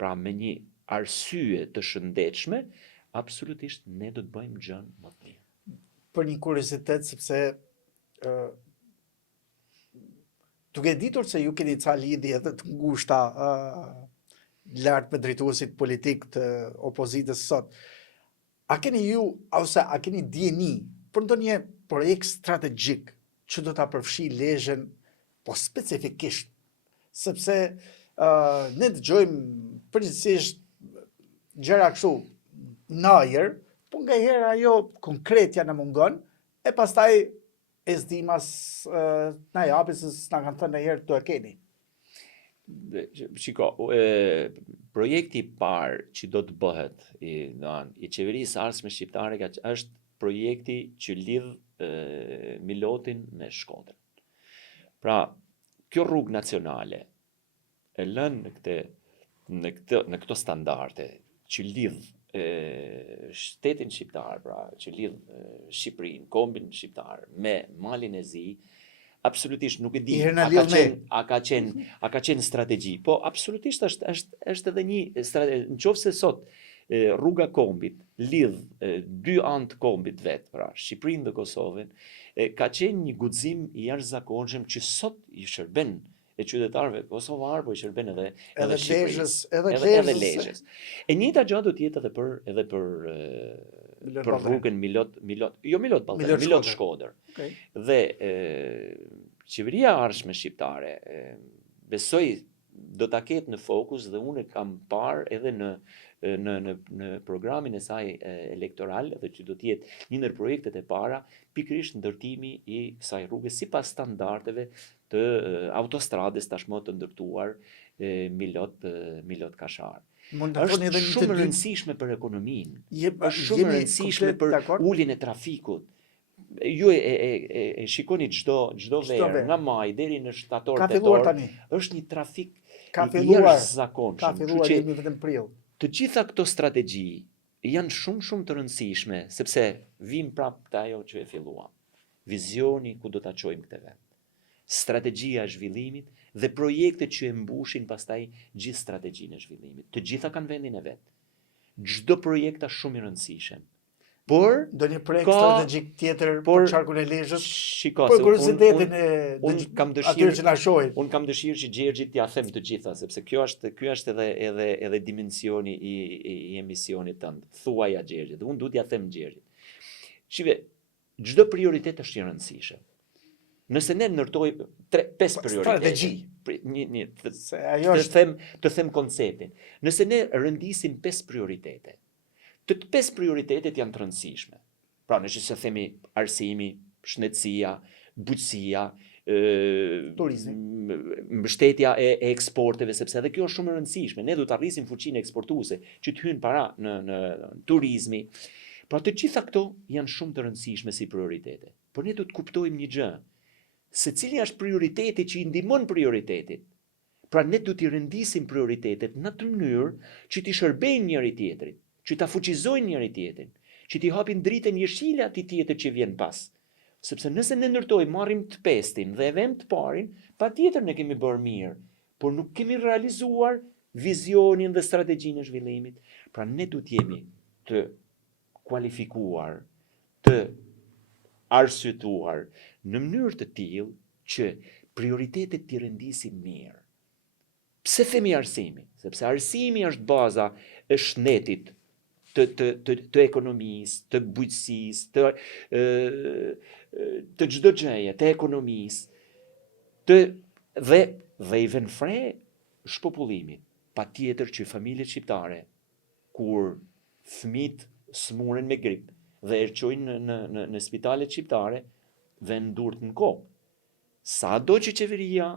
pra me një arsye të shëndetshme, absolutisht ne do të bëjmë gjën më të mirë. për një kuriozitet, sepse duke ditur se ju keni ca lidhje edhe të ngushta lart me drejtuesit politik të opozitës sot, a keni ju, ose a keni dieni për ndonjë projekt strategjik që do ta përfshi Lezhën, po specifikisht, sepse ne dëgjojmë përgjithsisht gjëra kështu në ajër, po nga herë ajo konkretja në mungon, e pastaj e s'dimas na japi se s'na kanë thënë herë të e keni. Shiko, projekti i parë që do të bëhet i qeverisë ardhshme shqiptare është projekti që lidh Milotin me Shkodrën. Pra, kjo rrugë nacionale e lën në këto standarde që lidh shtetin shqiptar, pra që lidh Shqipërinë, kombin shqiptar me malin e zi, absolutisht nuk e di a ka qenë strategji, po absolutisht është edhe një strategji. Nëse sot rruga kombit lidh dy anë të kombit vet, pra Shqipërinë dhe Kosovën, ka qenë një guxim i jashtëzakonshëm që sot i shërben e qytetarëve kosovar, po i shërben edhe Shqipërisë, edhe Lezhës. E njëjta gjë do të jetë edhe për rrugën Milot Shkodër. Okay. Dhe qeveria ardhshme shqiptare besoj do ta ketë në fokus, dhe unë kam parë edhe në programin e saj elektoral, dhe që do të jetë një ndër projektet e para, pikërisht ndërtimi i kësaj rruge sipas standardeve të autostradës tashmë të ndërtuar Milot Kashar. Është shumë e rëndësishme për ekonominë, është shumë e rëndësishme për uljen e trafikut. Ju e shikoni çdo verë nga maj deri në shtator tetor, është një trafik i jashtëzakonshëm. Ka filluar, jemi vetëm prill. Të gjitha këto strategji janë shumë të rëndësishme, sepse vim prapë te ajo që e filluam. Vizioni ku do ta çojmë këtë vend. Strategjia e zhvillimit dhe projektet që e mbushin pastaj gjithë strategjinë e zhvillimit. Të gjitha kanë vendin e vet. Çdo projekt është shumë i rëndësishëm. Por ndonjë projekt strategjik tjetër për qarkun e Lezhës? Shiko, për kuriozitetin atyre që na shohin. Unë kam dëshirë që Gjergjit t'ia them të gjitha, sepse ky është edhe dimensioni i emisionit tënd. Thuaja Gjergjit, unë duhet t'ia them Gjergjit. Shive, çdo prioritet është i rëndësishëm. Nëse ne ndërtojmë 5 prioritete, të them konceptin. Nëse ne rëndisim 5 prioritete, të 5 prioritetet janë të rëndësishme. Pra, nëse themi arsimi, shëndetësia, bujqësia, turizmi, mbështetja e eksporteve, sepse edhe kjo është shumë e rëndësishme. Ne do të arrisim fuqinë eksportuese që të hyjnë para në turizmi. Pra, të gjitha këto janë shumë të rëndësishme si prioritete. Por ne do të kuptojmë një gjë, se cili është prioriteti që i ndihmon prioritetit. Pra, ne do t'i rëndisim prioritetet në atë mënyrë që t'i shërbejnë njëri tjetrit, që ta fuqizojnë njëri tjetrin, që t'i hapin dritën jeshile atij tjetër që vjen pas. Sepse nëse ne ndërtojmë, marrim të pestin dhe e vëmë të parin, patjetër ne kemi bërë mirë, por nuk kemi realizuar vizionin dhe strategjinë e zhvillimit. Pra ne duhet jemi të kualifikuar, të arsyetuar në mënyrë të tillë që prioritetet t'i rëndisim mirë. Pse themi arsimi? Sepse arsimi është baza e shëndetit, të ekonomisë, të bujqësisë, të çdo gjëje, të ekonomisë, dhe i vën fre shpopullimit. Patjetër që familjet shqiptare, kur fëmijët smuren me grip dhe e çojnë në spitalet shqiptare, vën durt në kokë. Sado që qeveria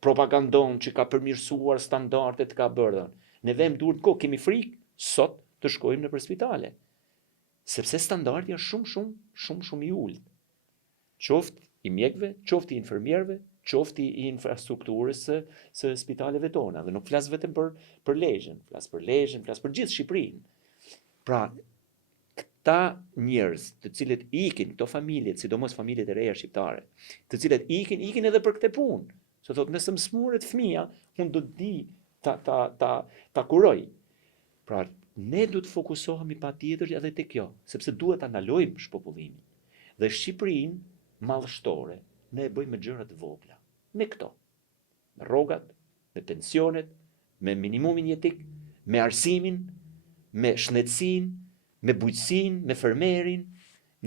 propagandon që ka përmirësuar standardet, ka bërë, ne vëm durt në kokë, kemi frikë sot të shkojmë në spitale. Sepse standardi është shumë i ulët. Qoftë i mjekëve, qoftë i infermierëve, qoftë i infrastrukturës së spitaleve tona. Dhe nuk flas vetëm për Lezhën, flas për gjithë Shqipërinë. Pra, këta njerëz të cilët ikin, këto familjet, sidomos familjet e reja shqiptare, të cilët ikin edhe për këtë punë. Se thotë, nëse më smuret fëmia, unë do të di ta kuroj. Pra, ne du të fokusohemi patjetër edhe te kjo, sepse duhet analojmë shpopullimin. Dhe Shqipërinë madhështore ne e bëjmë me gjëra të vogla. Me këto, me rrogat, me pensionet, me minimumin jetik, me arsimin, me shëndetësinë, me bujqësinë, me fermerin,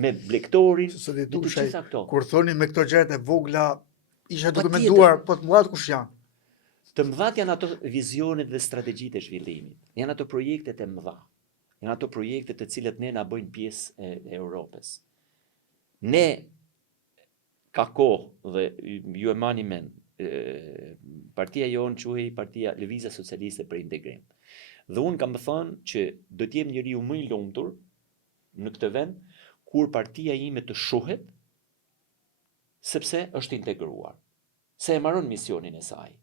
me blektorin, Se me të gjitha këto. kur thoni me këto gjërat e vogla, isha duke Patjetër. menduar, po të mëdha kush janë? Të mëdhat janë ato vizionet dhe strategjitë e zhvillimit. Janë ato projektet e mëdha. Janë ato projekte të cilat ne na bëjnë pjesë e Europës. Ne ka kohë dhe ju e mani mend, partia jonë quhej Partia Lëvizja Socialiste për Integrim. Dhe unë kam thënë që do të jem njeriu më i lumtur në këtë vend kur partia ime të shohet sepse është integruar. Se e mbaron misionin e saj.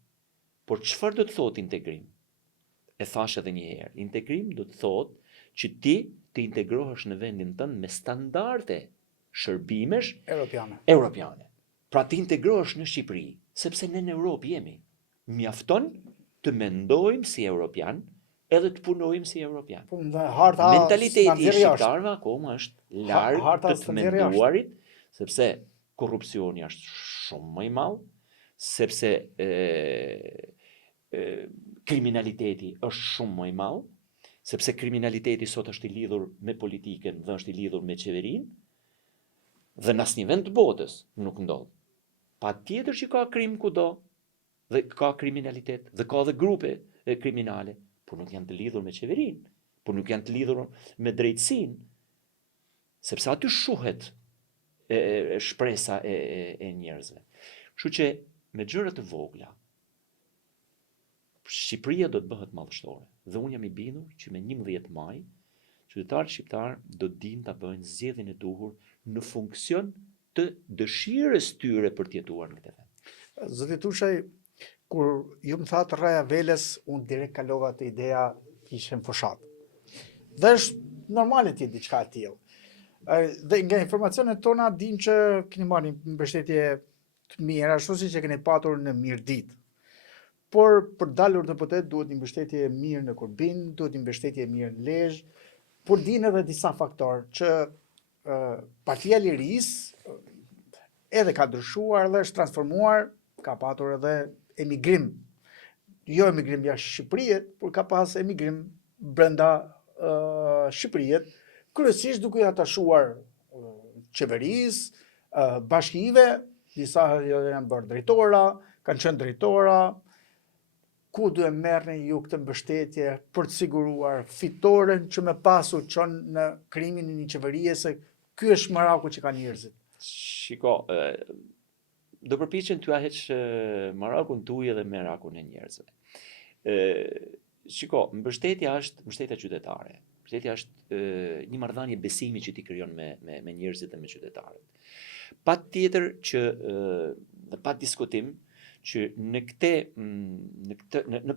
Por çfarë do të thotë integrim? E thash edhe një herë, integrim do të thotë që ti të integrohesh në vendin tënd me standarde shërbimesh europiane. Pra të integrohesh në Shqipëri, sepse ne në Europë jemi. Mjafton të mendojmë si europian edhe të punojmë si europian. Mentaliteti i shqiptarëve akoma është larg të menduarit, sepse korrupsioni është shumë më i madh, sepse kriminaliteti është shumë më i madh, sepse kriminaliteti sot është i lidhur me politikën dhe është i lidhur me qeverinë, dhe në asnjë vend të botës nuk ndodh. Patjetër që ka krim kudo, dhe ka kriminalitet, dhe ka dhe grupe kriminale, por nuk janë të lidhur me qeverinë, por nuk janë të lidhur me drejtësinë, sepse aty shuhet shpresa e njerëzve. Kështu që me gjëra të vogla, Shqipëria do të bëhet madhështore. Dhe unë jam i bindur që me 11 maj, qytetarët shqiptar do të dinë ta bëjnë zgjedhjen e duhur në funksion të dëshirës tyre për të jetuar në këtë vend. Zoti Tushaj, kur ju më thatë Raja Veles, unë direkt kalova te ideja ishem fushat. Dhe është normale të jetë diçka e tillë. Dhe nga informacionet tona dim që keni marrë një mbështetje të mirë, ashtu siç e keni patur në Mirdit. Por për dalur në putet duhet një mbështetje e mirë në Kurbin, duhet një mbështetje e mirë në Lezhë, por dinë edhe disa faktorë që Partia e Lirisë edhe ka ndryshuar dhe është transformuar, ka patur edhe emigrim. Jo emigrim jashtë Shqipërisë, por ka pas emigrim brenda Shqipërisë, kryesisht duke ia tashuar qeverisë, bashkive, disa janë bërë drejtora, kanë qenë drejtora. Ku du e merrni ju këtë mbështetje për të siguruar fitoren që me pasu çon në krimin e një qeverie, se ky është maraku që kanë njerëzit? Shiko, do përpiqen t'ju heq marakun tuaj dhe merakun e njerëzve. Shiko, mbështetja është mbështetja qytetare. Mbështetja është një marrëdhënie besimi që ti krijon me njerëzit dhe me qytetarët. Patjetër që dhe pa diskutim që në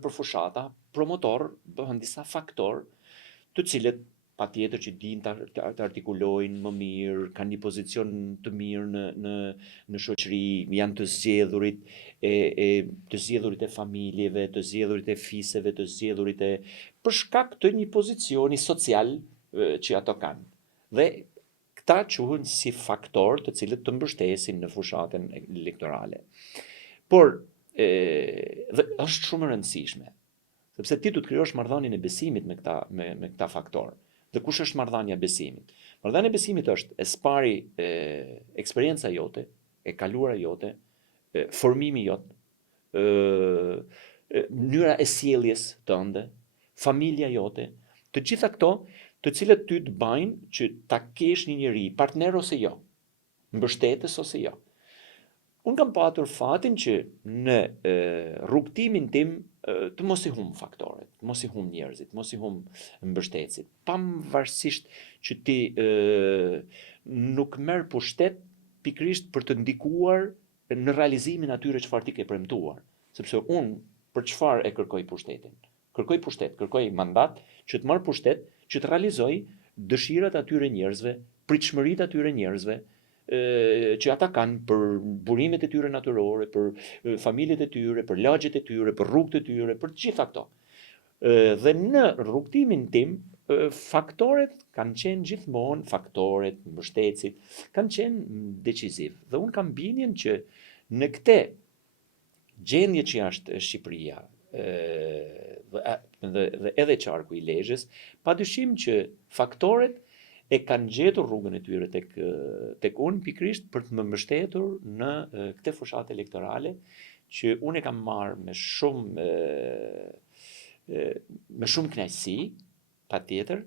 përfushata promotor bëhen disa faktor të cilët patjetër që dinë të artikulojnë më mirë, kanë një pozicion të mirë në shoqëri, janë të zgjedhurit e familjeve, të zgjedhurit e fiseve, të zgjedhurit për shkak të një pozicioni social që ato kanë. Dhe këta quhen si faktor të cilët të mbështesin në fushatën elektorale. Por dhe është shumë e rëndësishme, sepse ti du të krijosh marrëdhënien e besimit me këta faktor. Dhe kush është marrëdhënia e besimit? Marrëdhënia e besimit është e spari eksperjenca jote, e kaluara jote, formimi jot, mënyra e sjelljes tënde, familja jote, të gjitha këto, të cilët ty të bajnë që ta kesh një njeri, partner ose jo, mbështetës ose jo. Unë kam patur fatin që në rrugtimin tim të mos i hum faktoret, të mos i hum njerëzit, të mos i hum mbështetësit, pavarësisht që ti nuk merr pushtet pikërisht për të ndikuar në realizimin atyre çfarë ti ke premtuar, sepse unë për çfarë e kërkoj pushtetin? Kërkoj pushtet, kërkoj mandat që të marr pushtet, që të realizoj dëshirat atyre njerëzve, pritshmëritë atyre njerëzve, që ata kanë për burimet e tyre natyrore, për familjet e tyre, për lagjet e tyre, për rrugët e tyre, për të gjitha këto. Dhe në rrugtimin tim, faktoret kanë qenë gjithmonë, faktoret, mbështetësit, kanë qenë decisiv. Dhe unë kam bindjen që në këtë gjendje që është Shqipëria, dhe edhe qarku i Lezhës, padyshim që faktoret e kanë gjetur rrugën e tyre tek unë pikrisht për të më mbështetur në këtë fushatë elektorale që unë e kam marrë me shumë kënaqësi, patjetër,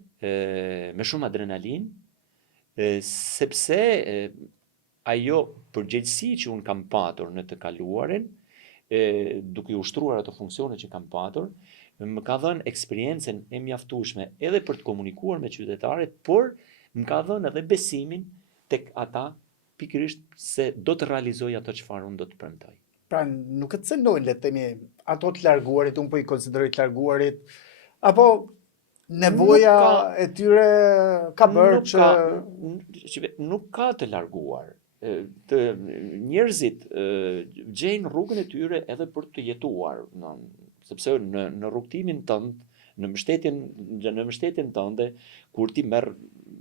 me shumë adrenalin, sepse ajo përgjegjësi që unë kam patur në të kaluarin, duke ushtruar ato funksione që kam patur, më ka dhënë eksperiencën e mjaftueshme edhe për të komunikuar me qytetarët, por më ka dhënë edhe besimin tek ata pikërisht se do të realizoj ato çfarë unë do të premtoj. Pra nuk e cënojnë, le të themi, ato të larguarit, unë po i konsideroj të larguarit, apo nevoja e tyre ka bërë që... Nuk ka të larguar. Njerëzit gjejnë rrugën e tyre edhe për të jetuar, sepse në rrugtimin tënd, në mbështetjen tënde, kur ti merr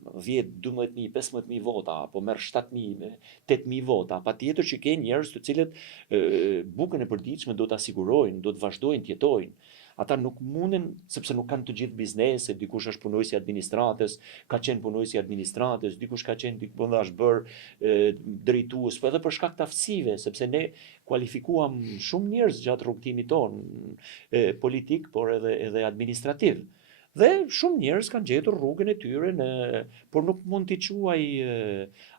10, 12.000, 15.000 vota, apo merr 7.000, 8.000 vota, patjetër që ke njerëz të cilët bukën e përditshme do të asigurojnë, do të vazhdojnë të jetojnë. Ata nuk munden, sepse nuk kanë të gjithë biznese, dikush është punojës i administratës, ka qenë punojës i administratës, dikush ka qenë është bërë drejtues, po edhe për shkak të aftësive, sepse ne kualifikuam shumë njerëz gjatë rrugtimit tonë, politik, por edhe administrativ. Dhe shumë njerëz kanë gjetur rrugën e tyre por nuk mund t'i quaj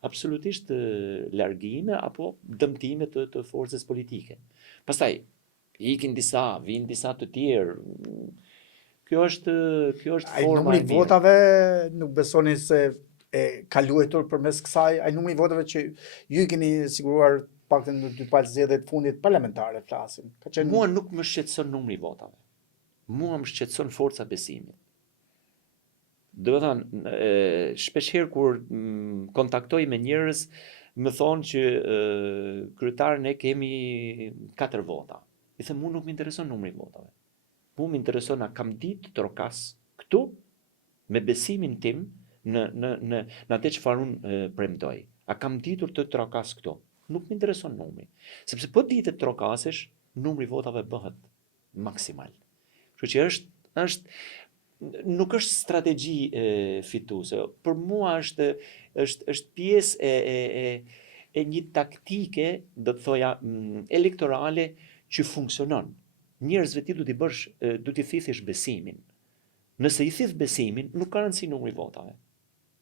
absolutisht largime apo dëmtime të forcës politike. Pastaj ikin disa, vinë disa të tjerë. Kjo është forma e mirë. Numri votave nuk besoni se e ka luetur përmes kësaj, ai numri votave që ju i keni siguruar paktën në 2 palë zgjedhjet fundit parlamentare flasim. Mua nuk më shqetëson numri votave. Mua më shqetëson forca besimit. Do të thënë, shpeshherë kur kontaktoj me njerëz, më thonë që kryetar ne kemi 4 vota. I them, mua nuk më intereson numri votave. Mua më intereson a kam ditë të trokas këtu me besimin tim në atë çfarë unë premtoj. A kam ditur të trokas këtu? Nuk më intereson numri. Sepse po ditë të trokasesh, numri votave bëhet maksimal. Kështu që nuk është strategji fituese. Për mua është pjesë e një taktike, do të thoja, elektorale që funksionon. Njerëzve ti du t'i thithish besimin. Nëse i thith besimin, nuk ka rëndësi numri votave.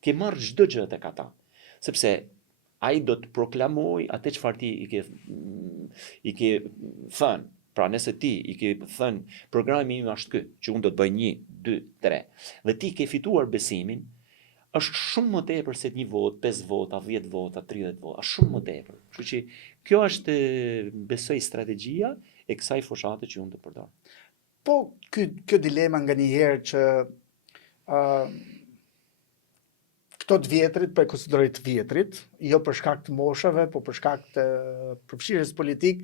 Ke marrë çdo gjë tek ata. Sepse ai do të proklamoj atë çfarë ti i ke thënë. Pra nëse ti i ke thënë programi im është ky, që unë do të bëj 1, 2, 3, dhe ti ke fituar besimin, është shumë më tepër se 1 vot, 5 vota, 10 vota, 30 vota, është shumë më tepër. Kështu që kjo është, besoj, strategjia e kësaj fushate që unë të përdor. Po, kjo dilema nga njëherë që këto të vjetrit, po e konsideroj të vjetrit, jo për shkak të moshave, po për shkak të përfshirjes politik,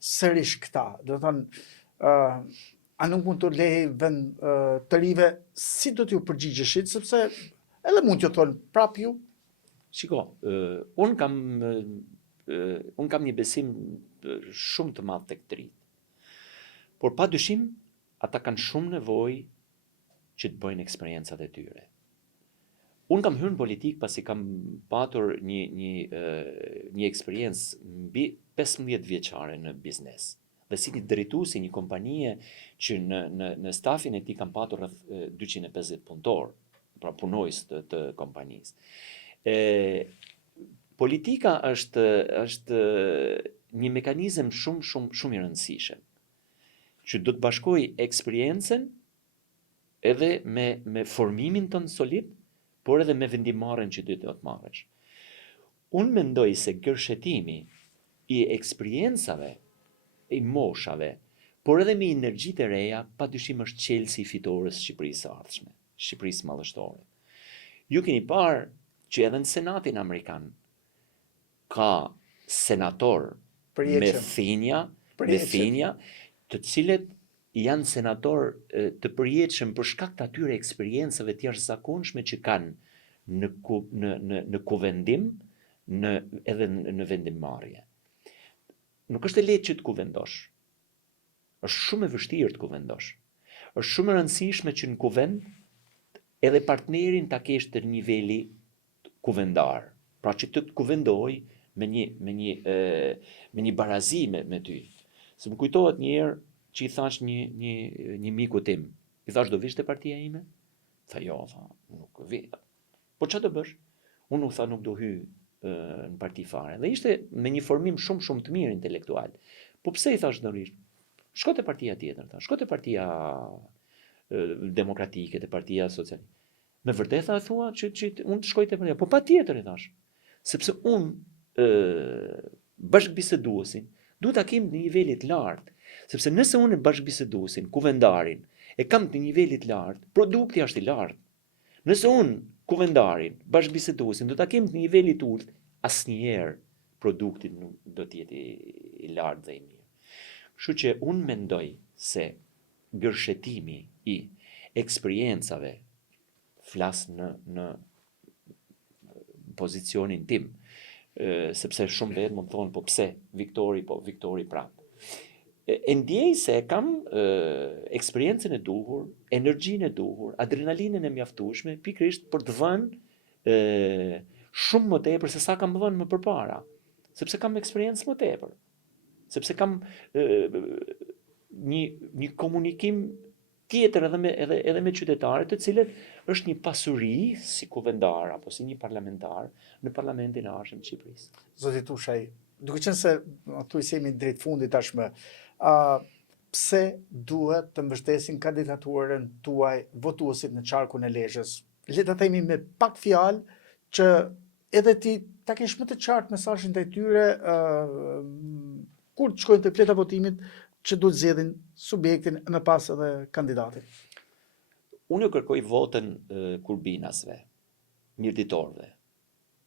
sërish këta. Do të thonë, a nuk mund të lejë vend të rive, si do t'ju përgjigjeshit, sepse edhe mund t'ju thonë prap ju? Shiko, unë kam një besim shumë të madh tek të rinjt. Por padyshim, ata kanë shumë nevojë që të bëjnë eksperiencat e tyre. Unë kam hyrë në politik pasi kam patur një eksperiencë mbi 15 vjeçare në biznes. Dhe si një drejtuesi një kompanie që në stafin e tij kam patur rreth 250 punëtor, pra punojës të kompanisë. Politika është një mekanizëm shumë i rëndësishëm, që do të bashkoj eksperiencën edhe me formimin tënd solid, por edhe me vendimarrjen që do të marrësh. Unë mendoj se gërshetimi i eksperiencave, i moshave, por edhe me energjitë e reja, padyshim është qelsi i fitores Shqipërisë së ardhshme, Shqipërisë madhështore. Ju keni parë që edhe në Senatin Amerikan ka senator me thinja, të cilët janë senator të përjetshëm për shkak të atyre eksperiencave të jashtëzakonshme që kanë në kuvendim, edhe në vendimmarrje. Nuk është e lehtë që të kuvendosh. Është shumë e vështirë të kuvendosh. Është shumë e rëndësishme që në kuvend edhe partnerin ta kesh të niveli kuvendar. Pra që të kuvendoj me një barazi me ty. Se më kujtohet një herë që i thash një miku tim, i thash do vish te partia ime? Tha jo, nuk vi. Po çfarë do bësh? Unë u tha nuk do hy në parti fare. Dhe ishte me një formim shumë të mirë intelektual. Po pse i thash dorërisht? Shko te partia tjetër, tha. Shko te partia demokratike, te partia socialiste. Me vërtet tha thua që unë të shkoj te partia. Po patjetër i thash. Sepse unë bashkëbiseduesin duhet ta kem në nivelit lartë. Sepse nëse unë bashkëbiseduesin, kuvendarin, e kam të nivelit lartë, produkti është i lartë. Nëse unë kuvendarin, bashkëbiseduesin, do ta kem të nivelit ulët, asnjëherë produkti nuk do të jetë i lartë dhe i mirë. Kështu që unë mendoj se gërshetimi i eksperiencave, flas në pozicionin tim, sepse shumë vetë më thonë, po pse Viktori prap. E ndjej se kam eksperiencën e duhur, energjinë e duhur, adrenalinën e mjaftueshme, pikërisht për të vënë shumë më tepër se sa kam vënë më përpara, sepse kam eksperiencë më tepër, sepse kam një komunikim tjetër edhe me qytetarët, të cilët është një pasuri si kuvendar apo si një parlamentar në Parlamentin e Arshëm të Shqipërisë. Zoti Tushaj, duke qenë se thuaj se jemi drejt fundit tashmë, pse duhet të mbështesin kandidaturën tuaj votuesit në qarkun e Lezhës? Le ta themi me pak fjalë që edhe ti ta kesh më të qartë mesazhin ndaj tyre kur të shkojnë te pleta votimit që duhet zgjedhin subjektin e më pas edhe kandidatin. Unë ju kërkoj votën kurbinasve, mirëditorëve,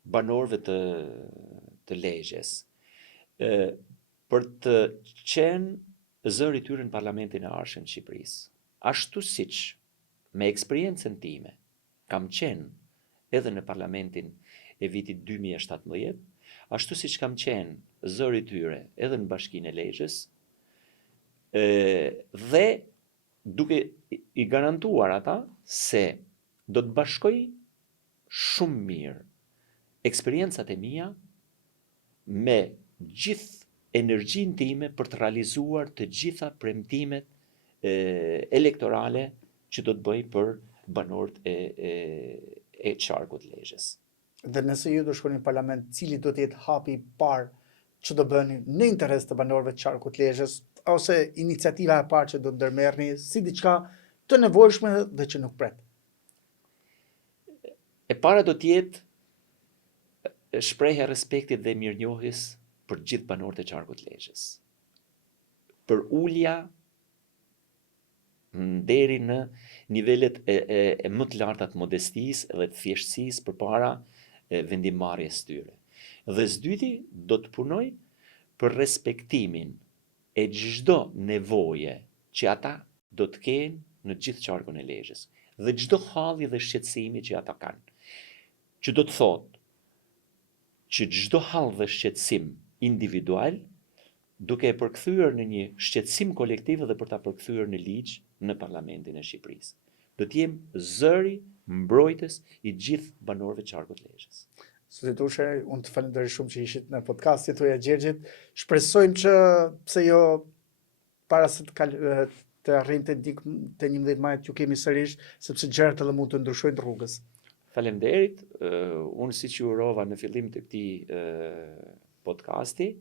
banorëve të Lezhës, për të qenë zëri i tyre në Parlamentin e Arshëm të Shqipërisë. Ashtu siç me eksperiencën time kam qenë edhe në Parlamentin e vitit 2017, ashtu siç kam qenë zëri i tyre edhe në Bashkinë e Lezhës, dhe duke i garantuar ata se do të bashkoj shumë mirë eksperiencat e mia me gjithë energjinë time për të realizuar të gjitha premtimet elektorale që do të bëj për banorët e qarkut Lezhës. Dhe nëse ju do shkoni në parlament, cili do të jetë hapi i parë që do bëni në interes të banorëve të qarkut Lezhës, ose iniciativa e parë që do të ndërmerrni si diçka të nevojshme dhe që nuk pret? E para do të jetë shprehja e respektit dhe mirënjohjes për gjithë banorët e qarkut Lezhës. Për ulja deri në nivelet e më të larta të modestisë dhe të thjeshtësisë përpara vendimmarrjes tyre. Dhe s'dyti do të punoj për respektimin e çdo nevoje që ata do të kenë në gjithë qarkun e Lezhës dhe çdo halli dhe shqetësimi që ata kanë. Që do të thotë që çdo hall dhe shqetësim individual duke e përkthyer në një shqetësim kolektiv dhe për ta përkthyer në ligj në Parlamentin e Shqipërisë. Do të jem zëri mbrojtës i gjithë banorëve të qarkut Lezhës. Zoti Tushaj, unë të falenderoj shumë që ishit në podcastin tuaj Gjergjit. Shpresojmë që pse jo para se të arrinte te 11 majit ju kemi sërish, sepse gjërat edhe mund të ndryshojnë rrugës. Faleminderit. Unë siç ju urova në fillim të këtij podcasti,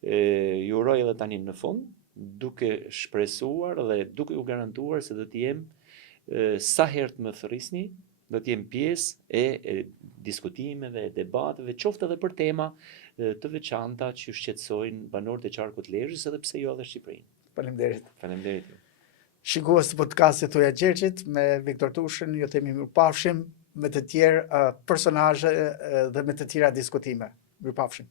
ju uroj edhe tani në fund, duke shpresuar dhe duke u garantuar se do të jem sa herë të më thërrisni, do të jem pjesë e diskutimeve, debateve, qoftë edhe për tema të veçanta që shqetësojnë banorët e qarkut Lezhës edhe pse jo edhe Shqipërinë. Faleminderit. Faleminderit. Shikues të podcastit tuaj Gjergjit me Viktor Tushën, ju themi mirupafshim me të tjerë personazhe dhe me të tjera diskutime. Mirupafshim.